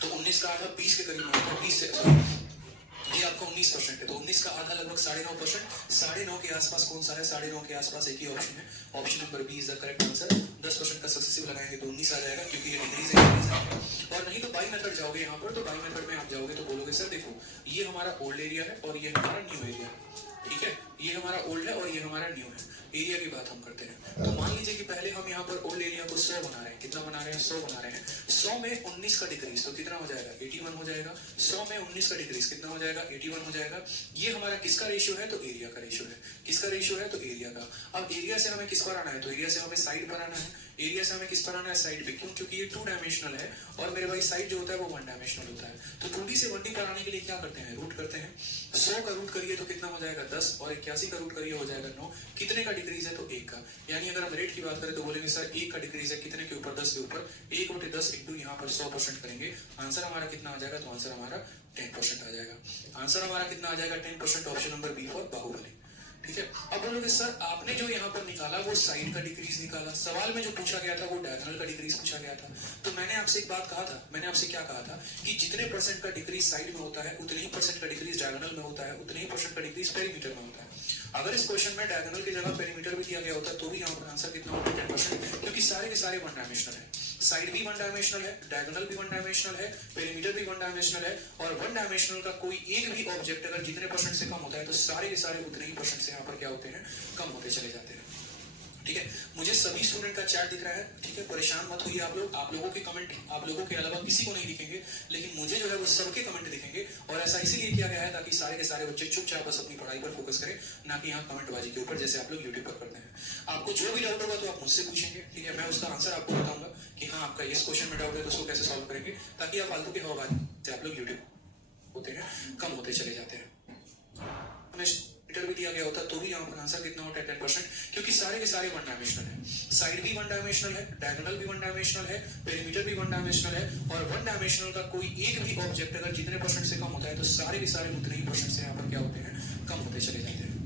तो 19 का आधा 20 के करीब होता है। 20 से ये आपका 19% है, तो 19 का आधा लगभग 9.5%। 9.5 के आसपास कौन सा है, 9.5 के आसपास एक ही ऑप्शन है, option number B is the correct answer. 10% का सक्सेसिव लगाएंगे तो 19 आ जाएगा, क्योंकि ये डिक्रीज है। और नहीं तो बाई मेथड जाओगे यहाँ पर, तो बाई मेथड में आप जाओगे तो बोलोगे सर देखो ये हमारा ओल्ड एरिया है और ये हमारा न्यू एरिया है, ठीक है, ये हमारा ओल्ड है और ये हमारा न्यू है। एरिया की बात हम करते हैं, तो मान लीजिए कि पहले हम यहाँ पर ओल्ड एरिया को 100 बना रहे हैं। कितना बना रहे हैं, 100 बना रहे हैं। 100 में 19 का डिक्रीज तो कितना हो जाएगा, 81 हो जाएगा। 100 में 19 का डिक्रीज कितना हो जाएगा, 81 हो जाएगा। ये हमारा किसका रेशियो है, तो एरिया का रेशियो है। किसका रेशियो है, तो एरिया का। अब एरिया से हमें किस पर आना है, तो एरिया से हमें साइड पर आना है। एरिया से हमें किस पर आना है, साइड पे। क्यों, क्योंकि ये 2 डायमेंशनल है और मेरे भाई साइड जो होता है वो 1 डायमेंशनल होता है। तो 2D से 1D पर आने के लिए क्या करते हैं, रूट करते हैं। 100 का रूट करिए तो कितना हो जाएगा, 10, और 81 का रूट करिए हो जाएगा 9। कितने का डिक्रीज है, तो 1 का। यानी अगर हम रेट की बात करें तो बोलेंगे सर 1 का डिक्रीज है कितने के ऊपर, 10 के ऊपर। 1/10 इंटू यहाँ पर 100% करेंगे, आंसर हमारा कितना आ जाएगा, तो आंसर हमारा 10% आ जाएगा। आंसर हमारा कितना आ जाएगा, 10%। Option number B for Baahubali, ठीक है। अब बोलोगे सर आपने जो यहाँ पर निकाला वो साइड का डिक्रीज निकाला, सवाल में जो पूछा गया था वो डायगोनल का डिक्रीज पूछा गया था। तो मैंने आपसे एक बात कहा था, मैंने आपसे क्या कहा था कि जितने % का डिक्रीज साइड में होता है उतने ही % का डिक्रीज डायगोनल में होता है, उतने ही % का डिक्रीज पेरीमीटर में होता है। अगर इस क्वेश्चन में डायगोनल की जगह पेरीमीटर भी दिया गया होता तो भी यहाँ पर आंसर कितना होता, 10%, क्योंकि सारे के सारे 1 डायमेंशनल है। साइड भी 1 डायमेंशनल है, डायगोनल भी 1 डायमेंशनल है, पेरीमीटर भी 1 डायमेंशनल है, और 1 डायमेंशनल का कोई एक भी ऑब्जेक्ट अगर जितने % से कम होता है तो सारे के सारे उतने ही % से यहाँ पर क्या होते हैं, कम होते चले जाते हैं, ठीक है। मुझे सभी स्टूडेंट का चैट दिख रहा है, ठीक है, परेशान मत होइए आप लोग। आप लोगों के कमेंट आप लोगों के अलावा किसी को नहीं दिखेंगे, लेकिन मुझे जो है वो सबके कमेंट दिखेंगे, और ऐसा इसीलिए किया गया है ताकि सारे के सारे बच्चे चुपचाप बस अपनी पढ़ाई पर फोकस करें, ना कि यहाँ कमेंटबाजी के ऊपर, जैसे आप लोग यूट्यूब पर करते हैं। आपको जो भी डाउट होगा तो आप मुझसे पूछेंगे, ठीक है, मैं उसका आंसर आपको बताऊंगा कि हाँ आपका इस क्वेश्चन में डाउट है तो उसको कैसे सॉल्व करेंगे, ताकि आप फालतू के हवाबाजी से आप लोग यूट्यूब होते हैं कम होते चले जाते हैं। मीटर भी दिया गया होता तो भी यहाँ पर आंसर कितना होता है, 10%, क्योंकि सारे के सारे 1 डायमेंशनल है। साइड भी 1 डायमेंशनल है, डायगोनल भी 1 डायमेंशनल है, पेरीमीटर भी 1 डायमेंशनल है, और 1 डायमेंशनल का कोई एक भी ऑब्जेक्ट अगर जितने % से कम होता है तो सारे के सारे उतने ही % से यहाँ पर क्या होते हैं, कम होते चले जाते हैं,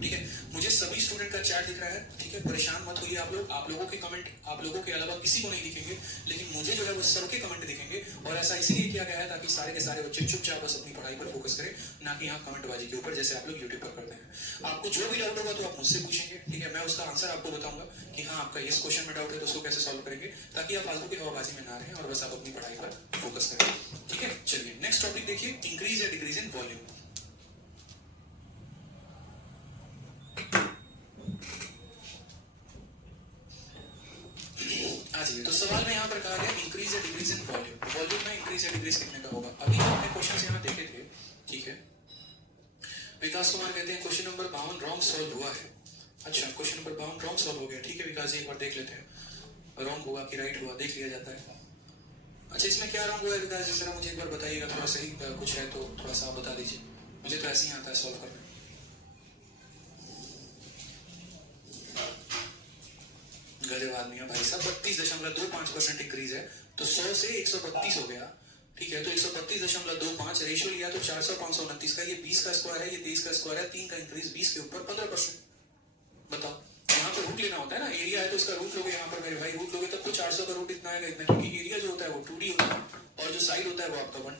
ठीक है। मुझे सभी स्टूडेंट का चैट दिख रहा है, ठीक है, परेशान मत होइए आप लोग। आप लोगों के कमेंट आप लोगों के अलावा किसी को नहीं दिखेंगे, लेकिन मुझे जो है वो सबके कमेंट दिखेंगे, और ऐसा इसीलिए किया गया है ताकि सारे के सारे बच्चे चुपचाप बस अपनी पढ़ाई पर फोकस करें, ना कि यहाँ कमेंटबाजी के ऊपर, जैसे आप लोग यूट्यूब पर करते हैं। आपको जो भी डाउट होगा तो आप मुझसे पूछेंगे, ठीक है, मैं उसका आंसर आपको बताऊंगा कि हाँ आपका इस क्वेश्चन में डाउट है तो उसको कैसे सॉल्व करेंगे, ताकि आप फालतू की हवाबाजी में ना रहें और बस आप अपनी पढ़ाई पर फोकस करें, ठीक है। चलिए नेक्स्ट टॉपिक देखिए, इंक्रीज या डिक्रीज इन वॉल्यूम। तो सवाल में यहाँ पर कहा गया इंक्रीज या डिक्रीज इन वॉल्यूम। वॉल्यूम में इंक्रीज या डिक्रीज कितने का होगा। अभी हमने क्वेश्चन यहाँ देखे थे, ठीक है। विकास कुमार कहते हैं क्वेश्चन नंबर 52 रॉन्ग सॉल्व हुआ है। अच्छा, क्वेश्चन नंबर 52 रॉन्ग सॉल्व हो गया, ठीक है विकास जी, एक बार देख लेते हैं रॉन्ग हुआ कि राइट हुआ, देख लिया जाता है। अच्छा, इसमें क्या रॉन्ग हुआ है विकास जी, जरा मुझे एक बार बताइएगा, थोड़ा सही कुछ है तो थोड़ा सा बता दीजिए, मुझे तो ऐसे ही आता है सॉल्व करना। गजब आदमी है भाई साहब, 32.25% इंक्रीज है, तो 100 से 132 हो गया, ठीक है, तो 132.25 रेशियो लिया तो 400 529 का, ये 20 का स्क्वायर है, ये 23 का स्क्वायर है, 3 का इंक्रीज 20 के ऊपर 15%। बताओ, यहाँ पर रूट लेना होता है ना, एरिया है तो उसका रूट लोगे, यहाँ पर मेरे भाई रूट लोगे तब तो 400 का रूट इतना आएगा इतना, क्योंकि एरिया जो होता है वो 2D होता है और जो साइड होता है वो आपका 1,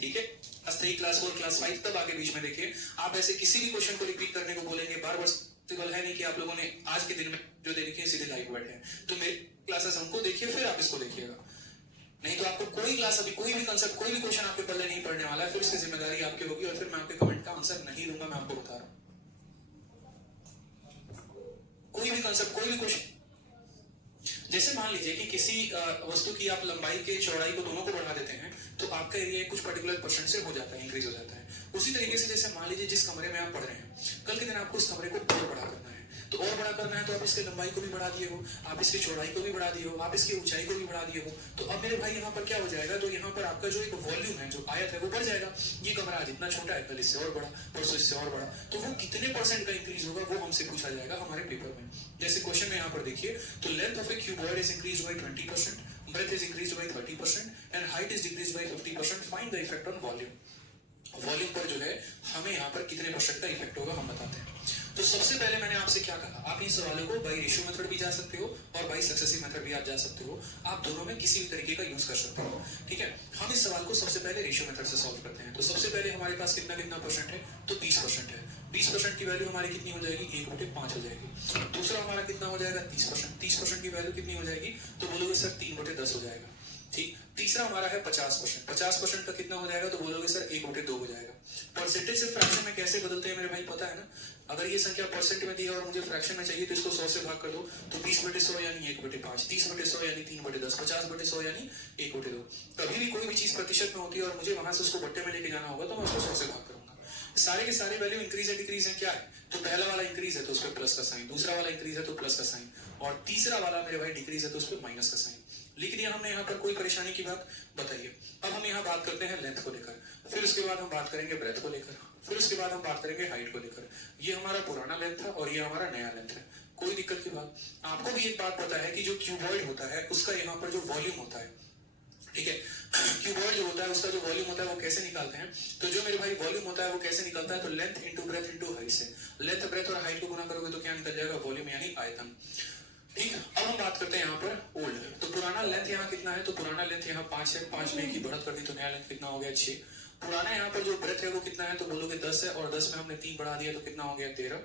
ठीक है। क्लास 3 क्लास 4 क्लास 5 तब आगे बीच में देखिए, आप ऐसे किसी भी क्वेश्चन को रिपीट करने को बोलेंगे बार बार है नहीं कि आप लोगों ने आज के दिन में जो दे रखी है सीधे लाइव बैठे हैं, तो मेरे क्लासेस हमको देखिए फिर आप इसको देखिएगा, नहीं तो आपको कोई क्लास अभी कोई भी कंसेप्ट कोई भी क्वेश्चन आपके पल्ले नहीं पड़ने वाला है, फिर इसकी जिम्मेदारी आपकी होगी और फिर मैं आपके कमेंट का आंसर नहीं दूंगा, मैं आपको बता रहा हूं। कोई भी कंसेप्ट कोई भी क्वेश्चन, जैसे मान लीजिए कि किसी वस्तु की आप लंबाई के चौड़ाई को दोनों को बढ़ा देते हैं तो आपका एरिया कुछ पर्टिकुलर % से हो जाता है, इंक्रीज हो जाता है। उसी तरीके से जैसे मान लीजिए जिस कमरे में आप पढ़ रहे हैं, कल के दिन आपको उस कमरे को और बड़ा करना है, तो और बड़ा करना है तो आप इसकी लंबाई को भी बढ़ा दिए हो, आप इसकी चौड़ाई को भी बढ़ा दिए हो, आप इसकी ऊंचाई को भी बढ़ा दिए हो। तो अब मेरे भाई यहाँ पर क्या हो जाएगा, तो यहाँ पर आपका जो एक वॉल्यूम है, जो आयत है, वो बढ़ जाएगा। ये कमरा आज इतना छोटा है, कल इससे और बड़ा, परसों इससे और बड़ा, तो वो कितने % का इंक्रीज होगा वो हमसे पूछा जाएगा हमारे पेपर में। जैसे क्वेश्चन में यहाँ पर देखिए, तो length of A cuboid is increase bye 20%, breadth is increased by 30% and height is decreased by 50%. Find the effect on volume. Volume पर जो है हमें यहाँ पर कितने % का इफेक्ट होगा हम बताते हैं। तो सबसे पहले मैंने आपसे क्या कहा, आप इन सवालों को बाई रेशियो मेथड भी जा सकते हो और बाई सक्सेसिव मेथड भी आप जा सकते हो। आप दोनों में किसी भी तरीके का यूज कर सकते हो, ठीक है। हम इस सवाल को सबसे पहले रेशियो मेथड से सॉल्व करते हैं। तो सबसे पहले हमारे पास कितना कितना % है, तो 20% है। 20% की वैल्यू हमारी कितनी हो जाएगी, 1/5 हो जाएगी। दूसरा हमारा कितना हो जाएगा, 30%। 30% की वैल्यू कितनी हो जाएगी, तो बोलोगे सर 3/10 हो जाएगा, ठीक। तीसरा हमारा है 50%। 50% का कितना हो जाएगा, तो बोलोगे सर 1/2 हो जाएगा। परसेंटेज से फ्रैक्शन में कैसे बदलते हैं मेरे भाई, पता है ना। अगर ये संख्या परसेंट में दी है और मुझे फ्रैक्शन में चाहिए, तो इसको 100 से भाग कर दो, तो 20/100 यानी 1/5, 30/100 यानी 3/10, 50/100 यानी 1/2। कभी भी कोई भी चीज प्रतिशत में होती है और मुझे वहां से उसको बट्टे में लेके जाना होगा, तो मैं उसको 100 से भाग करूंगा। सारे के सारे वैल्यू इंक्रीज है डिक्रीज है, क्या है, तो पहला वाला इंक्रीज है तो उस पर प्लस का साइन, दूसरा वाला इंक्रीज है तो प्लस का साइन, और तीसरा वाला मेरे भाई डिक्रीज है तो उस पर माइनस का साइन। लिख दिया हमने यहाँ पर, कोई परेशानी की बात बताइए। अब हम यहाँ बात करते हैं लेंथ को लेकर, फिर उसके बाद हम बात करेंगे ब्रेथ को लेकर, फिर उसके बाद हम बात करेंगे हाइट को लेकर। ये हमारा पुराना लेंथ था और ये हमारा नया लेंथ है, कोई दिक्कत की बात। आपको भी एक बात पता है कि जो क्यूबॉइड होता है उसका यहाँ पर जो वॉल्यूम होता है, ठीक है, क्यूबॉइड जो होता है उसका जो वॉल्यूम होता है वो कैसे निकालते हैं, तो जो मेरे भाई वॉल्यूम होता है वो कैसे निकलता है, तो length into breadth into height से। लेंथ ब्रेथ और हाइट को गुना करोगे तो क्या निकल जाएगा, वॉल्यूम यानी आयतन, ठीक। अब हम बात करते हैं यहाँ पर ओल्ड। तो पुराना लेंथ यहाँ कितना है, तो पुराना लेंथ यहाँ 5 है, 5 में की बढ़त कर दी तो नया लेंथ कितना हो गया, 6। पुराना यहाँ पर जो ब्रेथ है वो कितना है, तो बोलोगे 10 है, और 10 में हमने 3 बढ़ा दिया तो कितना हो गया, 13।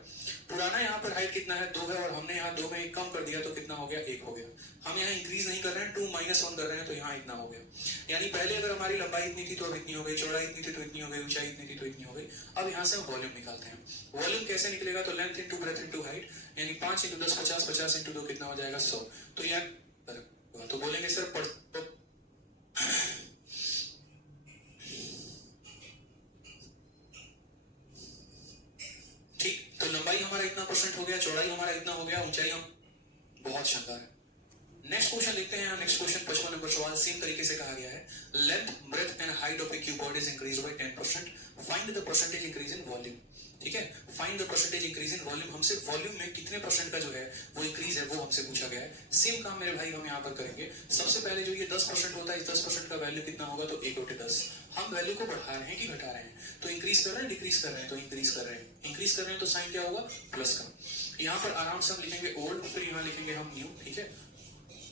पुराना यहाँ पर हाइट कितना है, 2 है, और हमने यहाँ 2 में 1 कम कर दिया तो कितना हो गया, 1 हो गया। हम यहाँ इंक्रीज नहीं कर रहे हैं, 2 - 1 कर रहे हैं, तो यहाँ इतना हो गया। यानी पहले अगर हमारी लंबाई इतनी थी तो अब इतनी हो गई, चौड़ाई इतनी थी तो इतनी हो गई, ऊंचाई इतनी थी तो इतनी हो गई। अब यहाँ से हम वॉल्यूम निकालते हैं। वॉल्यूम कैसे निकलेगा, तो length into breadth into height, यानी 5 × 10 50, 50 × 2 कितना हो जाएगा, 100। तो यार तो बोलेंगे सर ठीक। तो लंबाई हमारा इतना % हो गया, चौड़ाई हमारा इतना हो गया, ऊंचाई हम, बहुत शानदार है। नेक्स्ट क्वेश्चन लिखते हैं। नेक्स्ट क्वेश्चन 55 नंबर सवाल सेम तरीके से कहा गया है, length breadth and height of A cuboid is increase bye 10%, find the percentage increase in volume, ठीक है। Find the percentage increase in volume, हमसे वॉल्यूम में कितने % का जो है वो इंक्रीज है वो हमसे पूछा गया है। सेम काम मेरे भाई हम यहाँ पर करेंगे। सबसे पहले जो ये 10% होता है, इस 10% का वैल्यू कितना होगा, तो 1/10। हम वैल्यू को बढ़ा रहे हैं कि घटा रहे हैं, तो इंक्रीज कर रहे हैं डिक्रीज कर रहे हैं, तो इंक्रीज कर रहे हैं। इंक्रीज कर रहे हैं तो साइन क्या होगा, प्लस का। यहाँ पर आराम से हम लिखेंगे ओल्ड, फिर यहाँ लिखेंगे हम न्यू, ठीक है।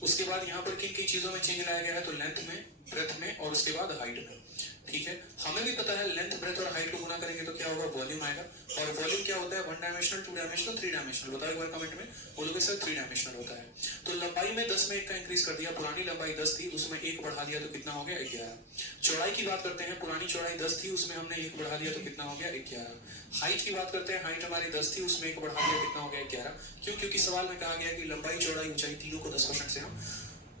उसके बाद यहाँ पर किन किन चीजों में चेंज लाया गया है, तो लेंथ में, ब्रेथ में, और उसके बाद हाइट में, ठीक है। हमें भी पता है लेंथ ब्रेथ और हाइट को गुना करेंगे तो क्या होगा, वॉल्यूम आएगा। और वॉल्यूम क्या होता है, 1 डायमेंशनल, 2 डायमेंशनल, 3 डायमेंशनल। बताओ एक बार कमेंट में, बोलोगे सर 3 डायमेंशनल होता है। तो लंबाई में 10 में 1 का इंक्रीज कर दिया, पुरानी लंबाई 10 थी उसमें 1 बढ़ा दिया तो कितना हो गया, 11। चौड़ाई की बात करते हैं, पुरानी चौड़ाई 10 थी उसमें हमने 1 बढ़ा दिया तो कितना हो गया, 11। हाइट की बात करते हैं, हाइट हमारी 10 थी उसमें 1 बढ़ा दिया, कितना हो गया, 11। क्यों, क्योंकि सवाल में कहा गया कि लंबाई चौड़ाई ऊंचाई तीनों को 10% से हम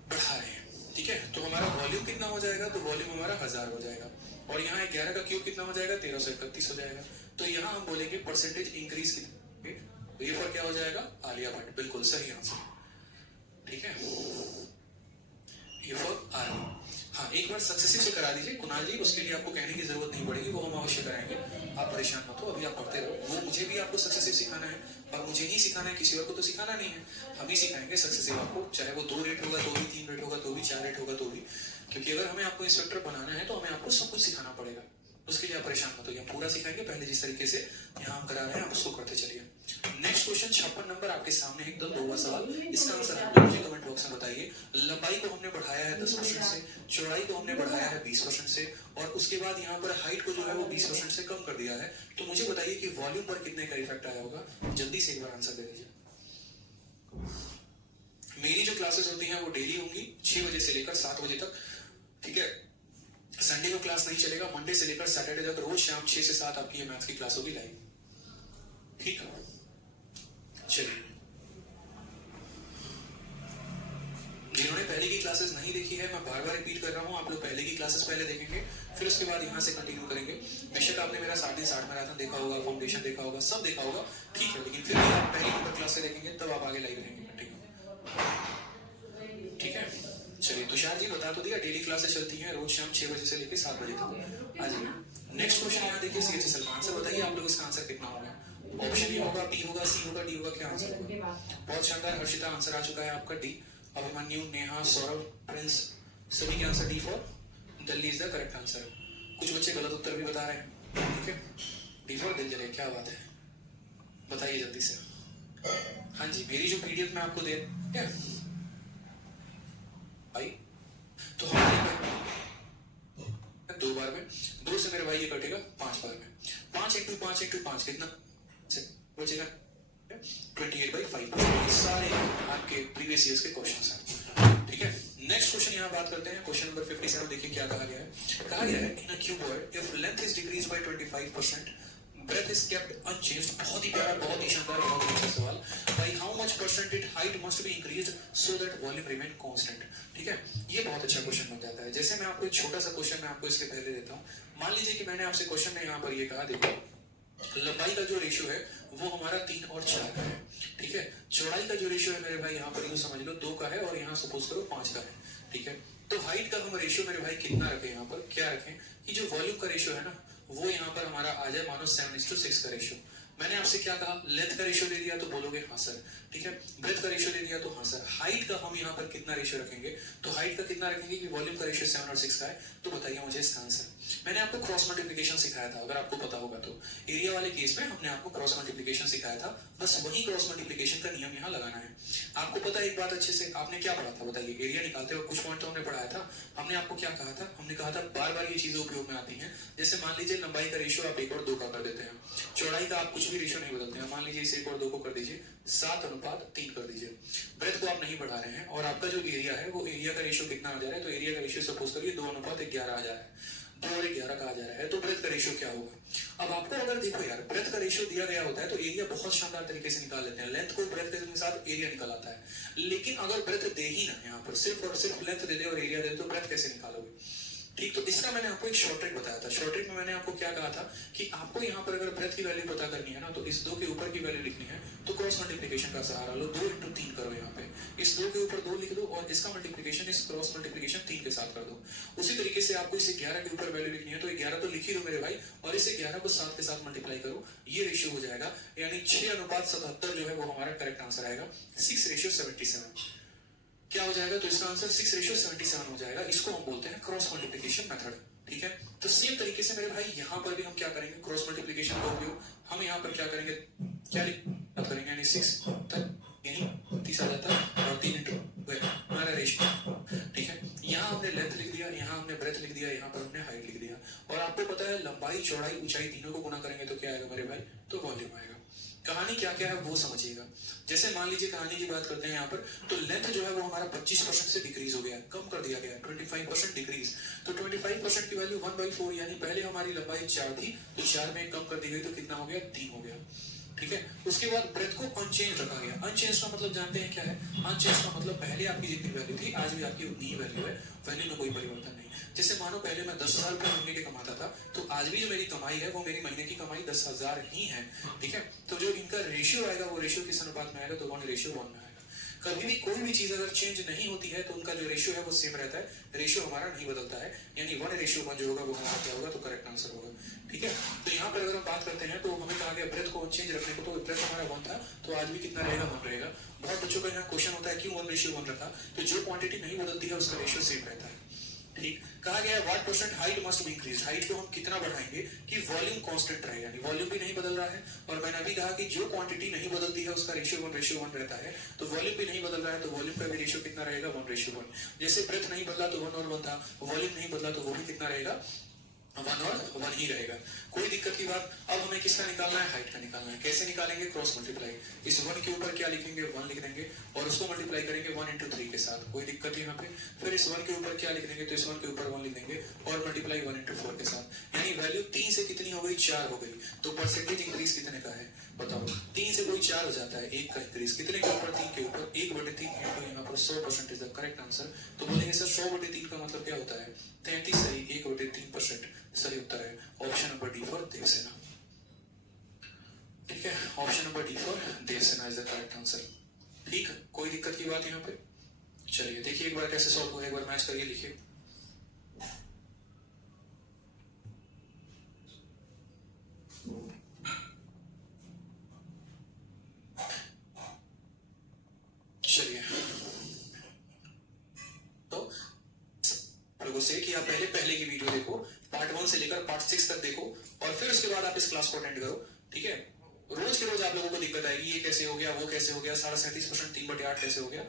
बढ़ा रहे हैं, ठीक है। तो हमारा वॉल्यूम कितना हो जाएगा, तो वॉल्यूम हमारा 1000 हो जाएगा, और यहाँ 11 का क्यूब कितना हो जाएगा, 1331 हो जाएगा। तो यहाँ हम बोलेंगे परसेंटेज इंक्रीज कितना, तो ये फॉर क्या हो जाएगा, आलिया भट्ट, बिल्कुल सही आंसर, ठीक है। ये फॉर आर्मी। हाँ, एक बार सक्सेसिव से करा दीजिए कुणाल जी, उसके लिए आपको कहने की जरूरत नहीं पड़ेगी, वो हम अवश्य कराएंगे, आप परेशान मत हो, अभी आप पढ़ते रहो। वो मुझे भी आपको सक्सेसिव सिखाना है, और मुझे ही सिखाना है, किसी और को तो सिखाना नहीं है। हम ही सिखाएंगे सक्सेसिव आपको, चाहे वो 2 रेट होगा तो भी, 3 रेट होगा तो भी, 4 रेट होगा तो भी, क्योंकि अगर हमें आपको इंस्पेक्टर बनाना है तो हमें आपको सब कुछ सिखाना पड़ेगा। उसके लिए आप परेशान मत होइए, हम पूरा सिखाएंगे। पहले जिस तरीके से यहाँ हम करा रहे हैं आप उसको करते चलिए। नेक्स्ट क्वेश्चन 56 नंबर आपके सामने एकदम 2वां सवाल, इसका आंसर आप मुझे कमेंट बॉक्स में बताइए। लंबाई को हमने बढ़ाया है 10% से, चौड़ाई को हमने बढ़ाया है 20% से, और उसके बाद यहाँ पर हाइट को जो है वो 20% से कम कर दिया है। तो मुझे बताइए कि वॉल्यूम पर कितने का इफेक्ट आया होगा, जल्दी से एक बार आंसर दे दीजिए। मेरी जो क्लासेस होती हैं वो डेली होंगी 6 बजे से लेकर 7 बजे तक, ठीक है। संडे को क्लास नहीं चलेगा, मंडे से लेकर सैटरडे तक रोज शाम 6 से 7 आपकी ये मैथ्स की क्लास होगी लाइव, ठीक है। चलिए, जिन्होंने पहले की क्लासेस नहीं देखी है, मैं बार बार रिपीट कर रहा हूँ, आप लोग पहले की क्लासेस पहले देखेंगे, फिर उसके बाद यहाँ से कंटिन्यू करेंगे। बेशक आपने मेरा 60 मैराथन देखा होगा, फाउंडेशन देखा होगा, सब देखा होगा, ठीक है, लेकिन फिर भी आप पहली नंबर क्लास से देखेंगे तब आप आगे लाइव रहेंगे कंटिन्यू, ठीक है। चलिए, तुषार जी बता तो दिया, डेली क्लासेस चलती हैं रोज शाम 6 बजे से लेकर 7 बजे तक। आ जाइए, नेक्स्ट क्वेश्चन यहाँ देखिए, CHSL का आंसर बताइए आप लोग, इसका आंसर कितना होगा? ऑप्शन ए होगा, बी होगा, सी होगा, डी होगा, क्या आंसर होगा? बहुत शानदार, हर्षिता आंसर आ चुका है आपका डी। अभिमन्यु, नेहा, सौरभ, प्रिंस, सभी के answer D for Delhi is the correct answer. कुछ बच्चे गलत उत्तर भी बता रहे हैं, ठीक है। डी फॉर दिल्ली, क्या बात है, बताइए जल्दी से। हाँ जी, मेरी जो PDF मैं आपको दे क्या भाई, तो हम 2 बार में, 2 से मेरे भाई ये कटेगा 5 बार में, 5 × 5 × 5 कितना बचेगा? 28/5। ये सारे आपके प्रीवियस ईयर्स के क्वेश्चंस हैं, ठीक है। नेक्स्ट क्वेश्चन यहाँ बात करते हैं, क्वेश्चन नंबर 57। देखिए क्या कहा गया है। कहा गया है, in a cuboid if length is decrease by 25%, breadth is kept unchanged। बहुत ही प्यारा, बहुत ही शानदार, बहुत ही अच्छा सवाल। by how much percentage height must be increased so that volume remain constant। ठीक है, ये बहुत अच्छा क्वेश्चन बन जाता है। जैसे मैं आपको एक छोटा सा क्वेश्चन मैं आपको इसके पहले देता हूँ। मान लीजिए कि मैंने आपसे क्वेश्चन में यहाँ पर ये कहा, देखो लंबाई का जो रेशियो है वो हमारा 3 और 4 का है, ठीक है। चौड़ाई का जो रेशियो है मेरे भाई यहाँ पर यूँ समझ लो 2 का है, और यहाँ सपोज करो 5 का है, ठीक है। तो हाइट का हम रेशियो मेरे भाई कितना रखें? यहाँ पर क्या रखें कि जो वॉल्यूम का रेशियो है ना, वो यहाँ पर हमारा आ जाए मानो 7:6 का रेशियो। मैंने आपसे क्या कहा, लेंथ का रेशियो दे दिया तो बोलोगे हाँ सर, ठीक है। ब्रेथ का रेशियो दे दिया तो हाँ सर। हाइट का हम यहाँ पर कितना रेशियो रखेंगे? तो हाइट का कितना रखेंगे कि वॉल्यूम का रेशियो 7 और 6 का है, तो बताइए मुझे इसका आंसर। मैंने आपको क्रॉस मल्टीप्लिकेशन सिखाया था, अगर आपको पता होगा तो। एरिया वाले केस में हमने आपको क्रॉस मल्टीप्लिकेशन सिखाया था, बस वही क्रॉस मल्टीप्लिकेशन का नियम यहाँ लगाना है। आपको पता है एक बात अच्छे से, आपने क्या पढ़ा था बताइए? एरिया निकालते हुए कुछ पॉइंट तो हमने पढ़ाया था। हमने आपको क्या कहा था? हमने कहा था बार बार ये चीजें उपयोग में आती हैं। जैसे मान लीजिए लंबाई का रेशियो आप 1 और 2 का कर देते हैं, चौड़ाई का आप कुछ भी रेशियो नहीं बदलते हैं। मान लीजिए इसे 1 और 2 को कर दीजिए 7:3 कर दीजिए। ब्रेथ को आप नहीं बढ़ा रहे हैं, और आपका जो एरिया है वो एरिया का रेशियो कितना आ जा रहा है? तो एरिया का रेशियो सपोज करिए 2:11 आ जा रहा है, 2 और 11 का आ जा रहा है, तो ब्रेथ का रेशियो क्या होगा? अब आपको अगर देखो यार, ब्रेथ का रेशियो दिया गया होता है तो एरिया बहुत शानदार तरीके से निकाल लेते हैं। लेंथ को ब्रेथ के साथ एरिया निकल आता है, लेकिन अगर ब्रेथ दे ही ना, यहाँ पर सिर्फ और सिर्फ लेंथ दे दे और एरिया दे दे, तो ब्रेथ कैसे निकालोगे? ठीक, तो इसका मैंने आपको एक शॉर्ट ट्रिक बताया था। शॉर्ट ट्रिक में मैंने आपको क्या कहा था कि आपको यहाँ पर अगर ब्रेथ की वैल्यू पता करनी है ना, तो इस 2 के ऊपर की वैल्यू लिखनी है, तो क्रॉस मल्टीप्लिकेशन का सहारा लो। 2 × 3 करो, यहाँ पे इस 2 के ऊपर 2 लिख दो, और इसका मल्टीप्लिकेशन इस क्रॉस मल्टीप्लिकेशन 3 के साथ कर दो। उसी तरीके से आपको इसे 11 के ऊपर वैल्यू लिखनी है, तो 11 तो लिख ही दो मेरे भाई, और इसे 11 को 7 के साथ मल्टीप्लाई करो, ये रेशियो हो जाएगा। यानी 6:77 जो है वो हमारा करेक्ट आंसर आएगा। 6:77 क्या हो जाएगा? तो इसका आंसर 6:77 हो जाएगा। इसको हम बोलते हैं क्रॉस मल्टीप्लिकेशन मेथड, ठीक है। तो सेम तरीके से मेरे भाई यहाँ पर भी हम क्या करेंगे? क्रॉस मल्टीप्लिकेशन का उपयोग हम यहाँ पर क्या करेंगे? क्या करेंगे? यानी 6 तक यही 30 आ जाता है, और 3 × हमारा रेशियो, ठीक है। यहाँ हमने लेंथ लिख दिया, यहाँ हमने ब्रेथ लिख दिया, यहाँ पर हमने हाइट लिख दिया, और आपको पता है लंबाई चौड़ाई ऊंचाई तीनों को गुना करेंगे तो क्या आएगा मेरे भाई? तो वॉल्यूम आएगा। कहानी क्या क्या है वो समझिएगा। जैसे मान लीजिए कहानी की बात करते हैं यहाँ पर, तो लेंथ जो है वो हमारा 25% से डिक्रीज हो गया, कम कर दिया गया, 25% डिक्रीज। तो 25% की वैल्यू 1/4, यानी पहले हमारी लंबाई 4 थी, तो 4 में कम कर दी गई, तो कितना हो गया? 3 हो गया, ठीक है। उसके बाद ब्रेथ को अनचेंज रखा गया। अनचेंज का मतलब जानते हैं क्या है? अनचेंज का मतलब पहले आपकी जितनी वैल्यू थी आज भी आपकी उतनी ही वैल्यू है, वैल्यू में कोई परिवर्तन नहीं। जैसे मानो पहले मैं 10,000 रुपए महीने के कमाता था, तो आज भी जो मेरी कमाई है वो मेरी महीने की कमाई 10,000 ही है, ठीक है। तो जो इनका रेशियो आएगा वो रेशियो किस अनुपात में आएगा? तो 1:1 में आएगा। कभी भी कोई भी चीज अगर चेंज नहीं होती है तो उनका जो रेशियो है वो सेम रहता है, रेशियो हमारा नहीं बदलता है, यानी 1:1 जो होगा वो हमारा क्या होगा? तो करेक्ट आंसर होगा, ठीक है। तो यहाँ पर अगर हम बात करते हैं तो हमें कहा गया ब्रेथ को चेंज रखने को, तो ब्रेथ हमारा 1 था, तो आज भी कितना रहेगा? 1 रहेगा। बहुत बच्चों का यहाँ क्वेश्चन होता है क्यों 1:1 रखा? तो जो क्वांटिटी नहीं बदलती है उसका रेशियो सेम रहता है, ठीक। कहा गया what percent height must be increase, height को हम कितना बढ़ाएंगे कि वॉल्यूम कांस्टेंट रहे, यानी वॉल्यूम भी नहीं बदल रहा है। और मैंने अभी कहा कि जो क्वांटिटी नहीं बदलती है उसका रेशियो 1:1 रहता है, तो वॉल्यूम भी नहीं बदल रहा है, तो वॉल्यूम का भी रेशियो कितना रहेगा? 1:1। जैसे ब्रेथ नहीं बदला तो 1 और 1 था, वॉल्यूम नहीं बदला तो वो भी कितना रहेगा? वन और वन ही रहेगा, कोई दिक्कत की बात। अब हमें किसका निकालना है, हाइट का निकालना है। कैसे निकालेंगे, क्रॉस मल्टीप्लाई। इस वन के ऊपर क्या लिखेंगे, वन लिख देंगे और उसको मल्टीप्लाई करेंगे 1 into 3 के साथ, कोई दिक्कत यहाँ पे। फिर इस वन के ऊपर क्या लिख देंगे, तो इस वन के ऊपर 1 लिख देंगे और मल्टीप्लाई 1 into 4 के साथ, यानी वैल्यू 3 से कितनी हो गई, 4 हो गई। तो परसेंटेज इंक्रीज कितने का है बताओ, 3 से कोई 4 हो जाता है, 1 का इंक्रीज कितने के ऊपर, 3 के ऊपर, 1/3 इंटू यहाँ पर 100% इज द करेक्ट आंसर। तो बोलेंगे सर 100/3 का मतलब क्या होता है, 33 सही, 1/3% सही उत्तर है option number D for Devasena. ठीक है, option number D for Devasena is the correct answer. ठीक है, कोई दिक्कत की बात यहाँ पे। चलिए देखिए एक बार कैसे सॉल्व होगा, एक बार मैच करिए, लिखिए। चलिए तो लोगों से कि आप पहले की वीडियो देखो, पार्ट 1 से लेकर पार्ट 6 तक देखो और फिर उसके बाद आप इस क्लास को अटेंड करो। ठीक है, रोज के रोज आप लोगों को दिक्कत आएगी, ये कैसे हो गया, वो कैसे हो गया, 37% 3/8 कैसे हो गया।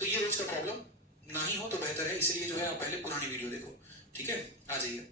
तो ये रोज का प्रॉब्लम ना ही हो तो बेहतर है, इसलिए जो है आप पहले पुरानी वीडियो देखो। ठीक है, आ जाइए।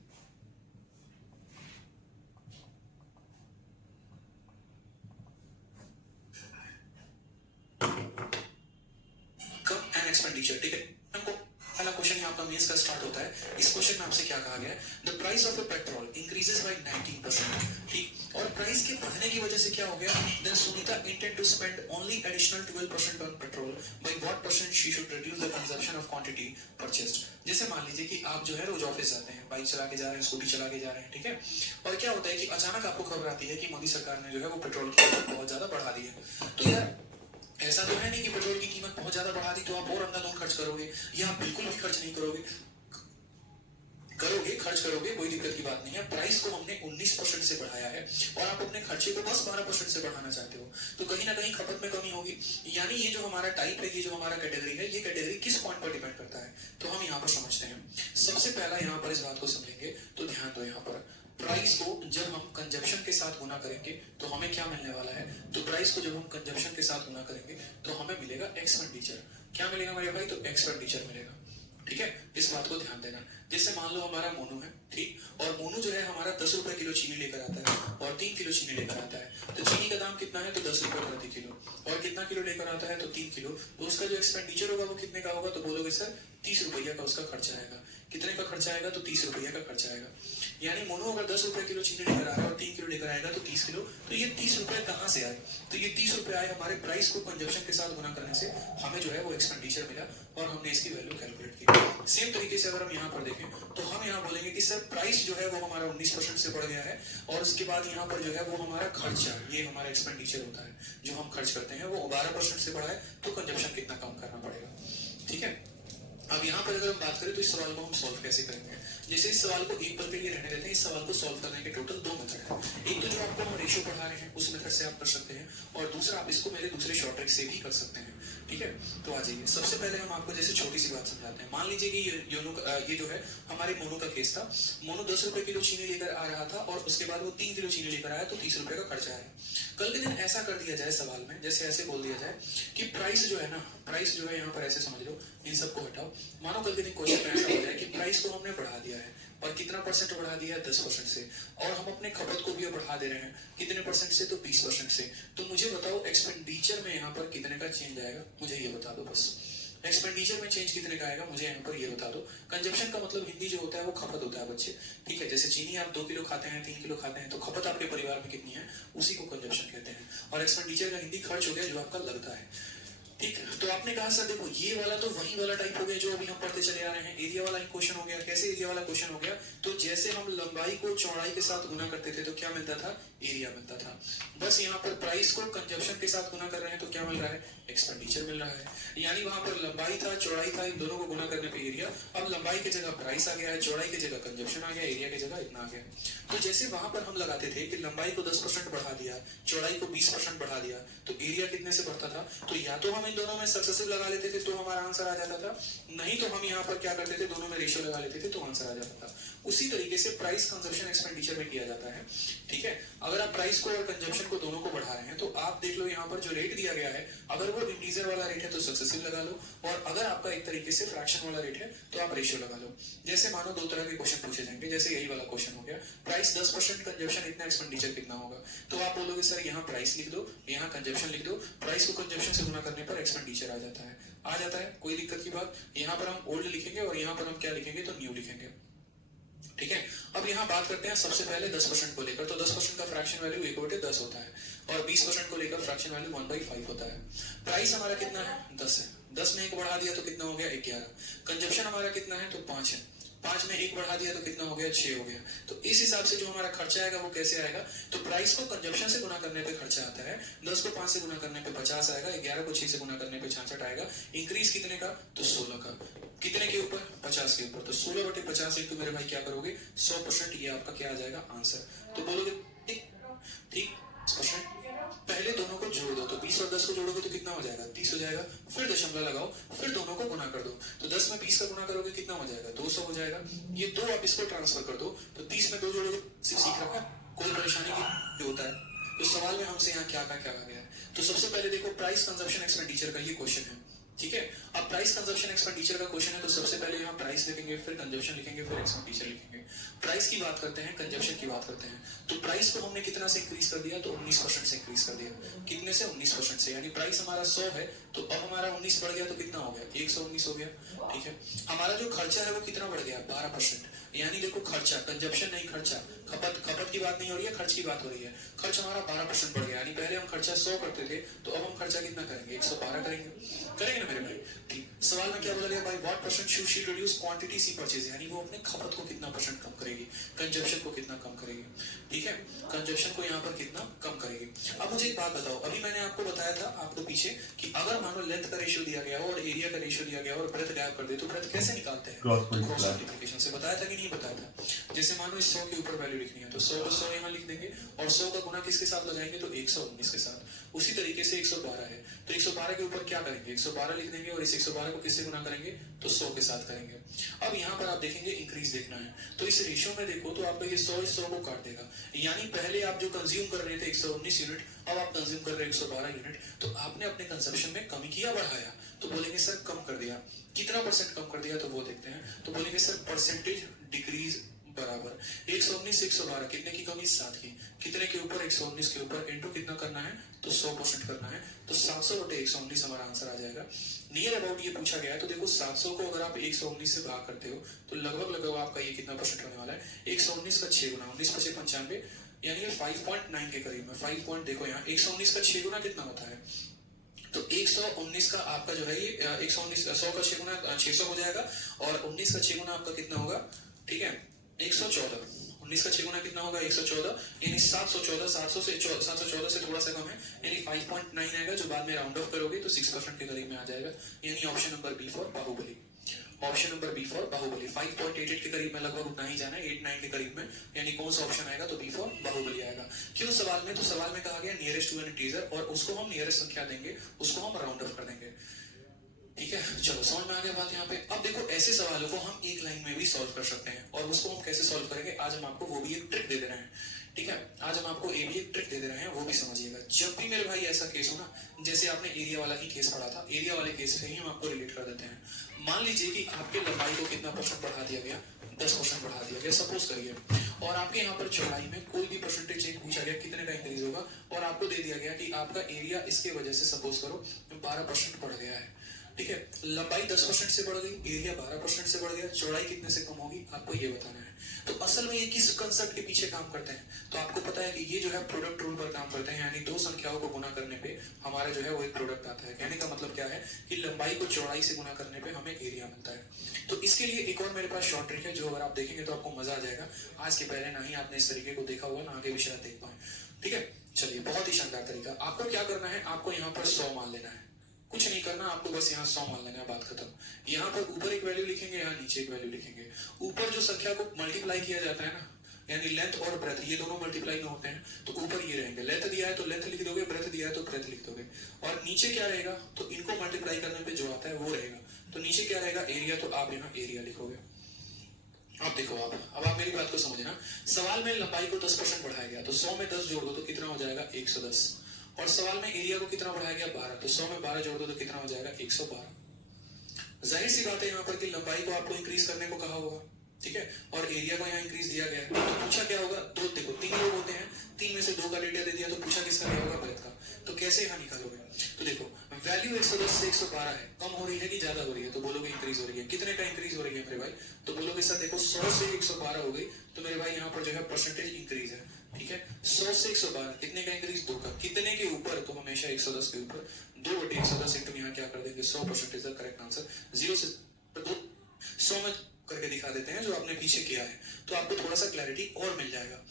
An expenditure. ठीक है, हमको पहला क्वेश्चन यहाँ आपका मेंस का स्टार्ट होता है। इस क्वेश्चन में आपसे क्या कहा गया है, the price of A petrol increases by 19%। ठीक, और प्राइस के बढ़ने की वजह से क्या हो गया, then Sunita intend to spend only additional 12% on petrol, by what percent she should reduce the consumption of quantity purchased. जैसे मान लीजिए कि आप जो है रोज ऑफिस जाते हैं, बाइक चला के जा रहे हैं, स्कूटी चला के जा रहे हैं। ठीक है, और क्या होता है कि अचानक आपको खबर आती है कि मोदी सरकार ने जो है वो पेट्रोल की कीमत बहुत ज्यादा बढ़ा दी है। तो यार ऐसा तो है नहीं कि पेट्रोल की कीमत बहुत ज्यादा बढ़ा दी तो आप और अंधाधुंध खर्च करोगे, या आप बिल्कुल भी खर्च नहीं करोगे, खर्च करोगे, कोई दिक्कत की बात नहीं है। प्राइस को हमने 19% से बढ़ाया है और आप अपने खर्चे को बस 12% से बढ़ाना चाहते हो, तो कहीं ना कहीं खपत में कमी होगी। यानी ये जो हमारा टाइप है, ये जो हमारा कैटेगरी है, ये कैटेगरी किस पॉइंट पर डिपेंड करता है, तो हम यहाँ पर समझते हैं। सबसे पहला यहाँ पर इस बात को समझेंगे, तो ध्यान दो, यहाँ पर प्राइस को जब हम कंजप्शन के साथ गुना करेंगे तो हमें क्या मिलने वाला है, तो प्राइस को जब हम कंजप्शन के साथ गुना करेंगे तो हमें मिलेगा एक्सपेंडिचर। क्या मिलेगा मेरे भाई, तो एक्सपेंडिचर मिलेगा। ठीक है, इस बात को ध्यान देना। जैसे मान लो हमारा मोनू है, ठीक, और मोनू जो है हमारा 10 रुपए किलो चीनी लेकर आता है और 3 किलो चीनी लेकर आता है। तो चीनी का दाम कितना है, तो 10 रुपए प्रति किलो, और कितना किलो लेकर आता है, तो 3 किलो। तो उसका जो एक्सपेंडिचर होगा वो कितने का होगा, तो बोलोगे सर 30 रुपया का उसका खर्चा आएगा। कितने का खर्चा आएगा, तो 30 रुपया का खर्चा आएगा। यानी मोनू अगर 10 रुपए किलो चीनी लेकर आ रहा है और 3 किलो लेकर आएगा तो 30 किलो। तो ये 30 रुपए कहाँ से आए, तो ये 30 रुपए आए हमारे प्राइस को कंजप्शन के साथ गुना करने से, हमें जो है वो एक्सपेंडिचर मिला और हमने इसकी वैल्यू कैलकुलेट की। सेम तरीके से अगर हम यहाँ पर देखें तो हम यहाँ बोलेंगे कि सर प्राइस जो है वो हमारा 19% से बढ़ गया है, और उसके बाद यहाँ पर जो है वो हमारा खर्चा, ये हमारा एक्सपेंडिचर होता है जो हम खर्च करते हैं, वो 12% से बढ़ा है, तो कंजप्शन कितना कम करना पड़ेगा। ठीक है, अब यहाँ पर अगर हम बात करें तो इस सवाल को हम सॉल्व कैसे करेंगे। जैसे इस सवाल को एक पल के लिए रहने देते हैं, इस सवाल को सॉल्व करने के टोटल 2 मेथड है। एक तो जो आपको हम रेशियो पढ़ा रहे हैं उस मेथड से आप कर सकते हैं, और दूसरा आप इसको मेरे दूसरे शॉर्ट ट्रिक से भी कर सकते हैं। ठीक है, तो आ जाइए। सबसे पहले हम आपको जैसे छोटी सी बात समझाते हैं। मान लीजिए कि ये जो है हमारे मोनू का केस था। मोनू 10 रुपए किलो चीनी लेकर आ रहा था और उसके बाद वो 3 किलो चीनी लेकर आया, तो 30 रुपए का खर्चा आया। कल के दिन ऐसा कर दिया जाए सवाल में, जैसे ऐसे बोल दिया जाए कि प्राइस जो है ना, प्राइस जो है यहाँ पर ऐसे समझ लो, इन सबको हटाओ। मानो कल के दिन क्वेश्चन में ऐसा हो जाए कि प्राइस को हमने बढ़ा दिया है, और कितना परसेंट बढ़ा दिया है, 10% से, और हम अपने खपत को भी बढ़ा दे रहे हैं, कितने परसेंट से, तो 20% से। तो मुझे बताओ एक्सपेंडिचर में यहाँ पर कितने का चेंज आएगा, मुझे ये बता दो बस। एक्सपेंडिचर में चेंज कितने का आएगा, मुझे यहाँ पर ये बता दो। कंजप्शन का मतलब हिंदी जो होता है वो खपत होता है बच्चे। ठीक है, जैसे चीनी आप 2 किलो खाते हैं, 3 किलो खाते हैं, तो खपत आपके परिवार में कितनी है, उसी को कंजप्शन कहते हैं। और एक्सपेंडिचर का हिंदी खर्च हो गया जो आपका लगता है। ठीक, तो आपने कहा सर देखो ये वाला तो वही वाला टाइप हो गया जो अभी हम पढ़ते चले आ रहे हैं, एरिया वाला ही क्वेश्चन हो गया। कैसे एरिया वाला क्वेश्चन हो गया, तो जैसे हम लंबाई को चौड़ाई के साथ गुना करते थे तो क्या मिलता था, एरिया मिलता था। बस यहाँ पर प्राइस को कंजप्शन के साथ गुना कर रहे हैं तो क्या मिल रहा है, एक्सपेंडिचर मिल रहा है। यानी वहां पर लंबाई था, चौड़ाई था, इन दोनों को गुना करने पे एरिया। अब लंबाई की जगह प्राइस आ गया है, चौड़ाई की जगह कंजप्शन आ गया, एरिया की जगह इतना आ गया। तो जैसे वहां पर हम लगाते थे कि लंबाई को 10% बढ़ा दिया, चौड़ाई को 20% बढ़ा दिया, तो एरिया कितने से बढ़ता था, तो या तो हम इन दोनों में सक्सेसिव लगा लेते थे तो हमारा आंसर आ जाता था, नहीं तो हम यहाँ पर क्या करते थे, दोनों में रेशियो लगा लेते थे तो आंसर आ जाता था। उसी तरीके से प्राइस कंजप्शन एक्सपेंडिचर में किया जाता है। ठीक है, अगर आप प्राइस को और कंजम्पशन को दोनों को बढ़ा रहे हैं तो आप देख लो यहाँ पर जो रेट दिया गया है, अगर वो इंटीजर वाला रेट है तो सक्सेसिव लगा लो, और अगर आपका एक तरीके से फ्रैक्शन वाला रेट है तो आप रेशियो लगा लो। जैसे मानो दो तरह के क्वेश्चन पूछे जाएंगे, जैसे यही वाला क्वेश्चन हो गया, प्राइस 10%, कंजम्पशन इतना, एक्सपेंडिचर कितना होगा। तो आप बोलोगे सर यहाँ प्राइस लिख दो, यहाँ कंजम्पशन लिख दो, प्राइस को कंजम्पशन से गुना करने पर एक्सपेंडिचर आ जाता है। कोई दिक्कत की बात। यहाँ पर हम ओल्ड लिखेंगे और यहाँ पर हम क्या लिखेंगे, तो न्यू लिखेंगे। ठीक है, अब यहाँ बात करते हैं सबसे पहले 10% को लेकर। तो 10% का फ्रैक्शन वैल्यू 1/10 होता है, और 20% को लेकर फ्रैक्शन वैल्यू 1/5 होता है। प्राइस हमारा कितना है, 10 है, 10 में 1 बढ़ा दिया तो कितना हो गया, 11। कंजप्शन हमारा कितना है, तो 5 है, 5 में 1 बढ़ा दिया तो कितना हो गया, 6 हो गया। तो इस हिसाब से जो हमारा खर्चा आएगा वो कैसे आएगा, तो प्राइस को कंजप्शन से गुना करने पे खर्चा आता है, 10 को 5 से गुना करने पे 50 आएगा, 11 को 6 से गुना करने पे 66 आएगा। इंक्रीज कितने का, तो 16 का। कितने के ऊपर, 50 के ऊपर। तो 16/50 इंटू मेरे भाई क्या करोगे, 100%। ये आपका क्या आ जाएगा, आंसर। तो बोलोगे ठीक ठीक 100%। पहले दोनों को जोड़ दो, तो 20 और 10 को जोड़ोगे तो कितना हो जाएगा, 30 हो जाएगा। फिर दशमलव लगाओ, फिर दोनों को गुना कर दो, तो 10 में 20 का गुना करोगे कितना हो जाएगा, 200 हो जाएगा। ये 2 आप इसको ट्रांसफर कर दो, तो 30 में 2 जोड़ोगे, सिर्फ सीख रखा है, कोई परेशानी नहीं होता है। तो सवाल में हमसे यहाँ क्या कहा गया है, तो सबसे पहले देखो प्राइस कंजप्शन एक्सपेंडिचर का ये क्वेश्चन है। ठीक है, अब प्राइस कंजप्शन एक्सपेंडिचर का क्वेश्चन है, तो सबसे पहले यहाँ प्राइस लिखेंगे, फिर कंजप्शन लिखेंगे, फिर एक्सपेंडिचर लिखेंगे। प्राइस की बात करते हैं, कंजप्शन की बात करते हैं। तो प्राइस को हमने कितना से इंक्रीज कर दिया, तो 19% से इंक्रीज कर दिया। कितने से, 19% से। यानी प्राइस हमारा 100 है, तो अब हमारा 19 बढ़ गया तो कितना हो गया, 119 हो गया। ठीक है, हमारा जो खर्चा है वो कितना बढ़ गया, 12%। यानी देखो खर्चा, कंजप्शन नहीं, खर्चा, खपत की बात नहीं हो रही है, खर्च की बात हो रही है। खर्च हमारा 12% बढ़ गया। यानी पहले हम खर्चा 100 करते थे, तो अब हम खर्चा कितना करेंगे, 112 करेंगे ना मेरे भाई। ठीक, सवाल में क्या बोला गया भाई, what percent should she reduce quantity she purchase, यानी वो अपने खपत को कितना परसेंट कम करेगी, कंजप्शन को कितना कम करेगी। ठीक है, कंजप्शन को यहाँ पर कितना कम करेगी। अब मुझे एक बात बताओ, अभी मैंने आपको बताया था आपको पीछे कि अगर मानो लेंथ का रेशियो दिया गया हो और एरिया का रेशियो दिया गया हो और ब्रेथ गायब कर दे, तो ब्रेथ कैसे निकालते हैं, क्रॉस मल्टीप्लिकेशन से। बताया था कि नहीं बताया था। जैसे मानो इस 100 के ऊपर वैल्यू लिखनी है, तो 100 को 100 यहाँ लिख देंगे, और 100 का गुना किसके साथ लगाएंगे, तो 119 के साथ। उसी तरीके से 112 है, तो 112 के ऊपर क्या करेंगे, 112 लिख देंगे, और इस 112 को किससे गुना करेंगे, तो 100 के साथ करेंगे। अब यहाँ पर आप देखेंगे इंक्रीज देखना है, तो इस रेशियो में देखो तो आपका ये 100 को काट देगा। यानी पहले आप जो कंज्यूम कर रहे थे 119 यूनिट, अब आप कंज्यूम कर रहे हैं 112 यूनिट, तो आपने अपने कंजप्शन में कमी किया, बढ़ाया। तो बोलेंगे सर कम कर दिया, कितना परसेंट कम कर दिया, तो वो देखते हैं। तो बोलेंगे सर परसेंटेज डिक्रीज बराबर 119 से 112, कितने की कमी, 7 की। कितने के ऊपर, 119 के ऊपर, इनटू कितना करना है, तो 100% करना है। तो 700/119 हमारा आंसर आ जाएगा। नियर अबाउट ये पूछा गया है, तो देखो 700 को अगर आप 119 से भाग करते हो तो लगभग आपका ये कितना परसेंट होने वाला है, 119 का 6 गुना, 19 × 6 = 95, यानी ये 5.9 के करीब में। 5 पॉइंट देखो यहाँ, 119 का 6 गुना कितना होता है, तो 119 का आपका जो है ये 119 100 का 6 गुना 600 हो जाएगा, और 19 का 6 गुना आपका कितना होगा, ठीक है 114। 19 का 6 गुना कितना होगा, 114, यानी 714। 714 से थोड़ा सा कम है, यानी 5.9 आएगा, जो बाद में राउंड ऑफ करोगे तो 6% के करीब में आ जाएगा। यानी option number B for Baahubali. Option number B for Baahubali. 5.88 के करीब में, लगभग उतना ही जाना है, 8-9 के करीब में। यानी कौन सा ऑप्शन आएगा, तो बी फॉर बाहुबली आएगा। क्यों सवाल में, तो सवाल में कहा गया नियरेस्ट टू एन इंटीजर, और उसको हम नियरेस्ट संख्या देंगे, उसको हम राउंड ऑफ कर देंगे। ठीक है, चलो समझ में आ गया बात यहाँ पे। अब देखो ऐसे सवालों को हम एक लाइन में भी सॉल्व कर सकते हैं, और उसको हम कैसे सॉल्व करेंगे, आज हम आपको वो भी एक ट्रिक दे दे रहे हैं। ठीक है, आज हम आपको ये भी एक ट्रिक दे दे रहे हैं, वो भी समझिएगा। जब भी मेरे भाई ऐसा केस हो ना, जैसे आपने एरिया वाला ही केस पढ़ा था, एरिया वाले केस से ही हम आपको रिलेट कर देते हैं। मान लीजिए कि आपके लंबाई को कितना परसेंट बढ़ा दिया गया, 10% बढ़ा दिया गया, सपोज करिए, और आपके यहाँ पर चौड़ाई में कोई भी परसेंटेज चेंज पूछा गया, कितने का इंक्रीज होगा, और आपको दे दिया गया कि आपका एरिया इसके वजह से सपोज करो 12% बढ़ गया है। ठीक है, लंबाई 10% से बढ़ गई, एरिया 12% से बढ़ गया, चौड़ाई कितने से कम होगी, आपको ये बताना है। तो असल में ये किस कंसेप्ट के पीछे काम करते हैं, तो आपको पता है कि ये जो है प्रोडक्ट रूल पर काम करते हैं। यानी दो संख्याओं को गुना करने पे हमारा जो है वो एक प्रोडक्ट आता है। कहने का मतलब क्या है कि लंबाई को चौड़ाई से गुना करने पे हमें एरिया मिलता है। तो इसके लिए एक और मेरे पास शॉर्ट ट्रिक है, जो अगर आप देखेंगे तो आपको मजा आ जाएगा। आज के पहले ना ही आपने इस तरीके को देखा हुआ, ना आगे भी शायद देख पाए। ठीक है, चलिए, बहुत ही शानदार तरीका। आपको क्या करना है, आपको यहाँ पर 100 मान लेना है, कुछ नहीं करना, आपको बस यहाँ 100 मान लेना है, बात खत्म। यहाँ पर ऊपर एक वैल्यू लिखेंगे, यहाँ नीचे एक वैल्यू लिखेंगे। ऊपर जो संख्या को मल्टीप्लाई किया जाता है ना, यानी लेंथ और ब्रेथ, ये दोनों मल्टीप्लाई में होते हैं, तो ऊपर ये रहेंगे। लेंथ दिया है तो लेंथ लिख दोगे, ब्रेथ दिया है तो ब्रेथ लिख दोगे, और नीचे क्या रहेगा, तो इनको मल्टीप्लाई करने पे जो आता है वो रहेगा। तो नीचे क्या रहेगा, एरिया, तो आप यहाँ एरिया लिखोगे। आप देखो, अब आप मेरी बात को समझना। सवाल में लंबाई को 10% बढ़ाया गया, तो 100 में 10 जोड़ दो तो कितना हो जाएगा 110। और सवाल में एरिया को कितना बढ़ाया गया 12, तो 100 में 12 जोड़ दो तो कितना हो जाएगा 112। जाहिर सी बात है यहाँ पर कि लंबाई को आपको इंक्रीज करने को कहा होगा, ठीक है, और एरिया को यहाँ इंक्रीज दिया गया है, तो पूछा क्या होगा, दो देखो 3 लोग होते हैं, 3 में से 2 का डेटा दे दिया, तो पूछा किसका क्या होगा, भरत का। तो कैसे यहाँ निकालोगे, तो देखो वैल्यू 110 से 112 है, कम हो रही है कि ज्यादा हो रही है, तो बोलोगे इंक्रीज हो रही है। कितने का इंक्रीज हो रही है मेरे भाई, तो बोलोगे सर देखो 100 से 112 हो गई, तो मेरे भाई यहाँ पर जो है परसेंटेज इंक्रीज है, ठीक है। 100 से 112 कितने का इंक्रीज, 2 का, कितने के ऊपर, तो हमेशा 110 के ऊपर, 2/110 इंटू यहाँ क्या कर देंगे 100% इज द करेक्ट आंसर। 0 से 2 100 में करके दिखा देते हैं जो आपने पीछे किया है, तो आपको थोड़ा सा क्लैरिटी और मिल जाएगा।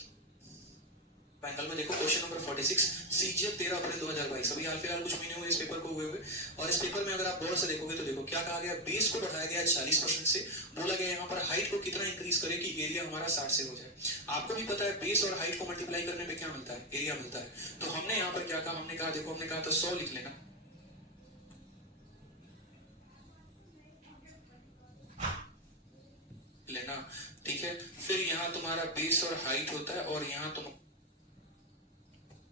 पैनल में देखो क्वेश्चन नंबर 46, सीजीएल 13 अप्रैल 2022। अभी हाल फिलहाल कुछ महीने हुए इस पेपर को हुए हुए, और इस पेपर में अगर आप गौर से देखोगे तो देखो क्या कहा गया, बेस को बढ़ाया गया 40% से, बोला गया यहाँ पर हाइट को कितना इंक्रीज करे कि एरिया हमारा 60 से हो जाए। आपको भी पता है बेस और हाइट को मल्टीप्लाई करने पे क्या मिलता है, एरिया मिलता है। तो हमने यहाँ पर क्या कहा, हमने कहा देखो, हमने कहा था 100 लिख लेना, ठीक है। फिर यहाँ तुम्हारा बेस और हाइट होता है, और यहाँ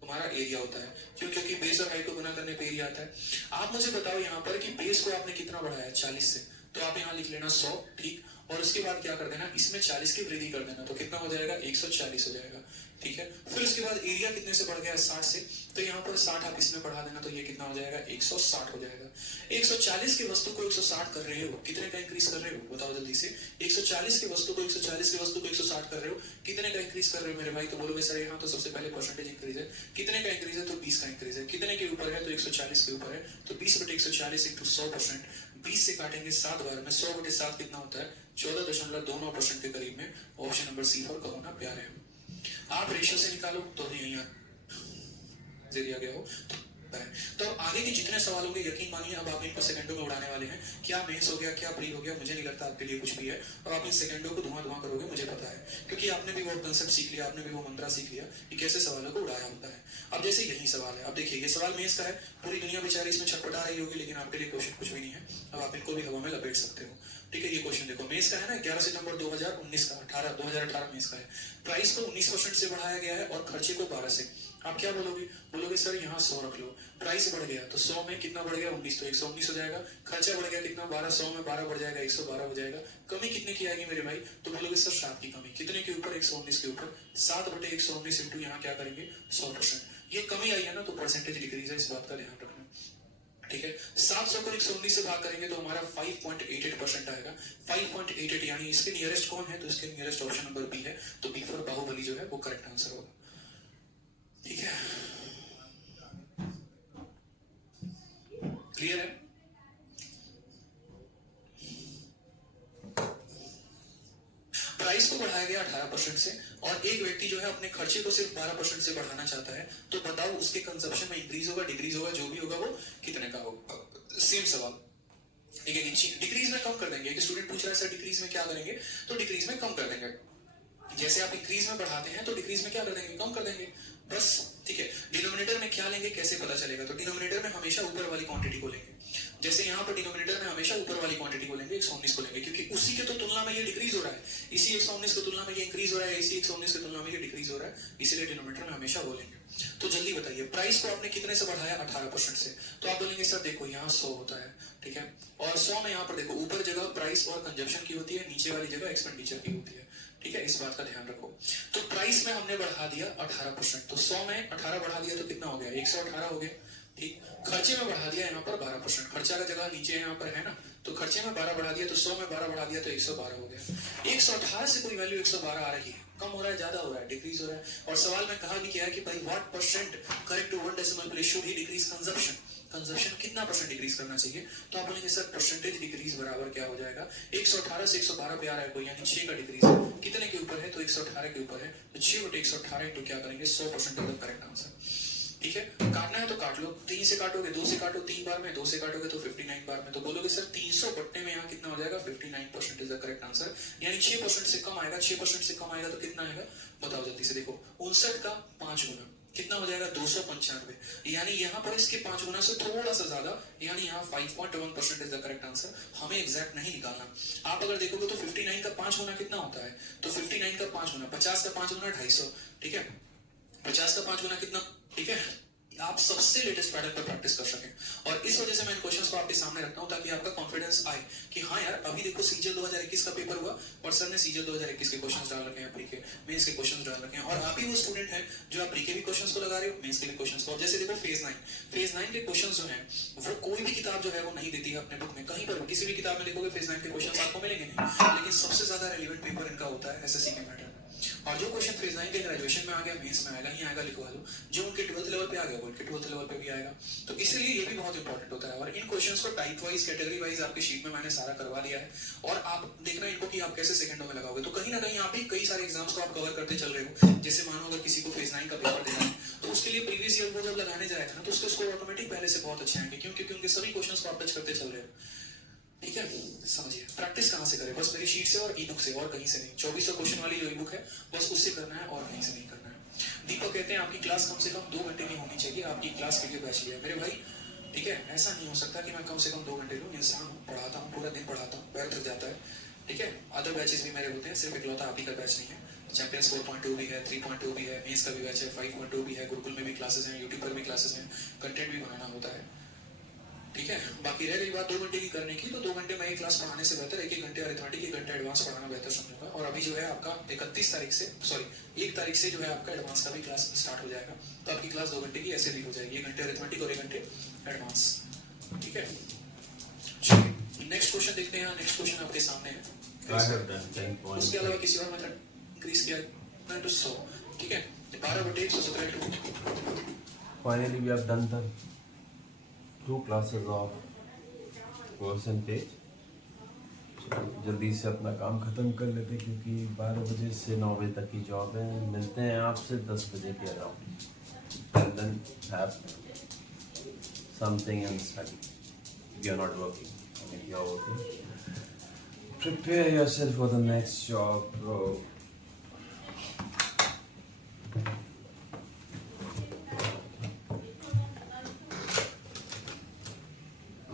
तुम्हारा एरिया होता है। क्यों, क्योंकि बेस और हाइट को गुना करने पे एरिया आता है। आप मुझे बताओ यहाँ पर कि बेस को आपने कितना बढ़ाया 40 से, तो आप यहाँ लिख लेना 100, ठीक, और उसके बाद क्या कर देना, इसमें 40 की वृद्धि कर देना, तो कितना हो जाएगा 140 हो जाएगा, ठीक है। फिर उसके बाद एरिया कितने से बढ़ गया 60 से, तो यहाँ पर 60 आप इसमें बढ़ा देना, तो ये कितना हो जाएगा 160 हो जाएगा। 140 की वस्तु को 160 कर रहे हो, कितने का इंक्रीज कर रहे हो बताओ जल्दी से। 140 की वस्तु को 140 की वस्तु को 160 कर रहे हो, कितने का इंक्रीज कर रहे हो मेरे भाई, तो बोलोगे सर यहाँ तो सबसे पहले परसेंटेज इंक्रीज है, कितने का इंक्रीज है, तो 20 का इंक्रीज है। कितने के ऊपर है, तो 140 के ऊपर है, तो 20/140 इंटू 100%, 20 से काटेंगे 7 बार में, 100/7 कितना होता है 14.29% के करीब में। ऑप्शन नंबर सी फॉर कहोना प्यार है। आप रेशियो से निकालो तो भी यही दिया गया हो। तो आगे के जितने सवाल होंगे यकीन मानिए अब आप इनको सेकंडों में उड़ाने वाले हैं। क्या मेंस हो गया, क्या प्री हो गया, मुझे नहीं लगता आपके लिए कुछ भी है, और आप इन सेकंडों को धुआं करोगे, मुझे पता है, क्योंकि आपने भी वो कंसेप्ट सीख लिया, आपने भी वो मंत्रा सीख लिया कि कैसे सवालों को उड़ाया होता है। अब जैसे यही सवाल है, अब देखिए ये सवाल मेंस का है, पूरी दुनिया बेचारी इसमें छटपटा रही होगी, लेकिन आपके लिए क्वेश्चन कुछ भी नहीं है, अब आप इनको भी हवा में लपेट सकते हो, ठीक है। ये क्वेश्चन देखो, मेंस का है ना, 11 सितंबर 2019 का, 2018 मेंस का है। प्राइस को 19% से बढ़ाया गया है और खर्चे को 12 से। आप क्या बोलोगे, बोलोगे सर यहाँ 100 रख लो, प्राइस बढ़ गया तो 100 में कितना बढ़ गया 19, तो 119 हो जाएगा। खर्चा बढ़ गया कितना 12, 100 में 12 बढ़ जाएगा 112 हो जाएगा। कमी कितने की आएगी मेरे भाई, तो बोलोगे सर 7 की कमी, कितने के ऊपर 119 के ऊपर, 7/119 इंटू यहाँ क्या करेंगे 100%। ये कमी आई है ना, तो परसेंटेज डिक्रीज है, इस बात का ध्यान रखना, ठीक है। 700 को 119 से भाग करेंगे तो हमारा 5.88% आएगा। 5.88 यानी इसके नियरेस्ट कौन है, तो इसके नियरेस्ट ऑप्शन नंबर बी है, तो बी फॉर बाहुबली जो है वो करेक्ट आंसर होगा, ठीक है। क्लियर है। प्राइस को बढ़ाया गया 18% से, और एक व्यक्ति जो है अपने खर्चे को सिर्फ 12% से बढ़ाना चाहता है, तो बताओ उसके कंजप्शन में इंक्रीज होगा डिक्रीज होगा, जो भी होगा वो कितने का होगा। सेम सवाल, ठीक है, डिक्रीज में कम कर देंगे। एक स्टूडेंट पूछ रहा है सर डिक्रीज में क्या करेंगे, तो डिक्रीज में कम कर देंगे। जैसे आप इंक्रीज में बढ़ाते हैं तो डिक्रीज में क्या कर देंगे, कम कर देंगे, बस, ठीक है। डिनोमिनेटर में क्या लेंगे कैसे पता चलेगा, तो डिनोमिनेटर में हमेशा ऊपर वाली क्वांटिटी को लेंगे। जैसे यहाँ पर डिनोमिनेटर में हमेशा ऊपर वाली क्वांटिटी को लेंगे, 119 को लेंगे, क्योंकि उसी के तो तुलना में ये डिक्रीज हो रहा है, इसी 119 की तुलना में ये इंक्रीज हो रहा है, इसी 119 की तुलना में ये डिक्रीज हो रहा है, इसलिए डिनोमिनेटर में हमेशा वो लेंगे। तो जल्दी बताइए, प्राइस को आपने कितने से बढ़ाया 18% से, तो आप बोलेंगे सर देखो यहाँ 100 होता है, ठीक है, और 100 में यहाँ पर देखो ऊपर जगह प्राइस और कंजप्शन की होती है, नीचे वाली जगह एक्सपेंडिचर की होती है, ठीक है, इस बात का ध्यान रखो। तो प्राइस में हमने बढ़ा दिया 18%, तो 100 में 18 बढ़ा दिया तो कितना हो गया 118 हो गया, ठीक। खर्चे में बढ़ा दिया यहाँ पर 12%, खर्चा का जगह नीचे यहाँ पर है ना, तो खर्चे में 12 बढ़ा दिया, तो 100 में 12 बढ़ा दिया तो 112 हो गया। 118 से कोई वैल्यू 112 आ रही है, कम हो रहा है, ज्यादा हो रहा है, डिक्रीज हो रहा है। और सवाल में कहा भी क्या है कि भाई what percent correct to one decimal place should he decrease consumption, consumption कितना परसेंट डिक्रीज करना चाहिए, तो आप बोलेंगे सर परसेंटेज डिक्रीज बराबर क्या हो जाएगा, 118 से 112 पे आ रहा है कोई, यानी 6 का डिक्रीज है, कितने के ऊपर है, तो 118 के ऊपर है, तो 6/118 इंटू क्या करेंगे 100% होगा करेक्ट आंसर, ठीक है। काटना है तो काट लो, 3 से काटोगे 2 से काटो 3 बार में, 2 से काटोगे तो 59 बार में, तो बोलोगे सर 300 बटने में यहाँ कितना हो जाएगा 59% इज द करेक्ट आंसर, यानी 6% से कम आएगा, 6% से कम आएगा तो कितना आएगा बताओ जल्दी से। देखो 59 का 5 गुना, कितना हो जाएगा 295, यानी यहाँ पर इसके 5 गुना से थोड़ा सा ज्यादा, यानी यहाँ 5.1% इज द करेक्ट आंसर। हमें एग्जैक्ट नहीं निकालना। आप अगर देखोगे तो 59 का 5 गुना कितना होता है, तो 59 का 5 गुना 50 का 5 गुना 250, ठीक है, 50 का 5 गुना कितना, ठीक है, आप सबसे लेटेस्ट पैटर्न पर प्रैक्टिस कर सकें। और इस वजह से मैं इन क्वेश्चंस को आपके सामने रखता हूं ताकि आपका कॉन्फिडेंस आए कि हाँ यार अभी देखो सीजल 2021 का पेपर हुआ और सर ने सीजल 2021 के क्वेश्चंस डाल रखे हैं, प्री के मेंस के क्वेश्चंस डाल रखे हैं, और आप ही वो स्टूडेंट हैं जो आप प्री के भी क्वेश्चंस को लगा रहे हो, मेंस के भी क्वेश्चंस को। और जैसे देखो फेज 9 के क्वेश्चंस जो हैं वो कोई भी किताब जो है वो नहीं देती है अपने बुक में, कहीं पर किसी भी किताब में देखोगे फेज 9 के क्वेश्चंस आपको मिलेंगे नहीं, लेकिन सबसे ज्यादा रेलेवेंट पेपर इनका होता है एसएससी के पैटर्न। और जो क्वेश्चन फेज 9 के ग्रेजुएशन में आ गया, मेंस में आएगा ही आएगा, लिखवा लो। जो उनके 12th लेवल पे आ गया वो उनके 12th लेवल पे भी आएगा। तो इसलिए ये भी बहुत इंपॉर्टेंट होता है। और इन क्वेश्चंस को टाइप वाइज, कैटेगरी वाइज आपकी शीट में मैंने सारा करवा दिया है, और आप देखना इनको कि आप कैसे सेकंडों में लगाओगे। तो कहीं ना कहीं आप भी कई सारे एग्जाम्स को आप कवर करते चल रहे हो। जैसे मानो अगर किसी को फेज 9 का पेपर देना है तो उसके लिए प्रीवियस ईयर को जब लगाने जाएगा ना तो उसके स्कोर ऑटोमेटिक पहले से बहुत अच्छे आएंगे, क्योंकि उनके सभी क्वेश्चंस को आप टच करते चल रहे हो। ठीक है, समझिए प्रैक्टिस कहाँ से करें, बस मेरी शीट से और ई बुक से, और कहीं से नहीं। 2400 क्वेश्चन वाली जो ई बुक है बस उससे करना है और कहीं से नहीं करना है। दीपक कहते हैं आपकी क्लास कम से कम 2 घंटे की होनी चाहिए, आपकी क्लास के लिए बैच लिया। मेरे भाई ठीक है, ऐसा नहीं हो सकता कि मैं कम से कम 2 घंटे लूँ। इंसान हूँ, पढ़ाता हूँ, पूरा दिन पढ़ाता हूँ, पैर थक जाता है। ठीक है, अदर बैचेस भी मेरे होते हैं, सिर्फ इकलौता आप ही का बैच नहीं है। चैंपियंस 4.2 भी है, 3.2 भी है, मेंस का भी बैच है, 5.2 भी है, गुरुकुल में भी क्लासेस हैं, यूट्यूब पर भी क्लासेस हैं, कंटेंट भी बनाना होता है। ठीक है, बाकी रह गई बात 2 घंटे की करने की, तो 2 घंटे में एक क्लास पढ़ाने से बेहतर 1 घंटे अरिथमेटिक, 1 घंटे एडवांस पढ़ाना बेहतर समझूंगा। और अभी जो है आपका 1 तारीख से जो है आपका एडवांस का भी क्लास स्टार्ट हो जाएगा, तो आपकी क्लास 2 घंटे की ऐसे भी हो जाएगी, 1 घंटे अरिथमेटिक और 1 घंटे एडवांस। ठीक है, चलिए नेक्स्ट क्वेश्चन देखते हैं। नेक्स्ट क्वेश्चन आपके सामने है। I have done 10 points. उसके अलावा किसी और मेथड इंक्रीज किया है तो 100, ठीक है, 12/117 Finally, we have done the 2 classes of percentage. जल्दी से अपना काम ख़त्म कर लेते क्योंकि 12 बजे से 9 बजे तक की जॉब है। मिलते हैं आपसे 10 बजे के around. And then have something and study. If you are not working, and if you are working, prepare yourself for the next job, bro.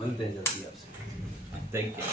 मिलते हैं जल्दी आपसे। Thank you.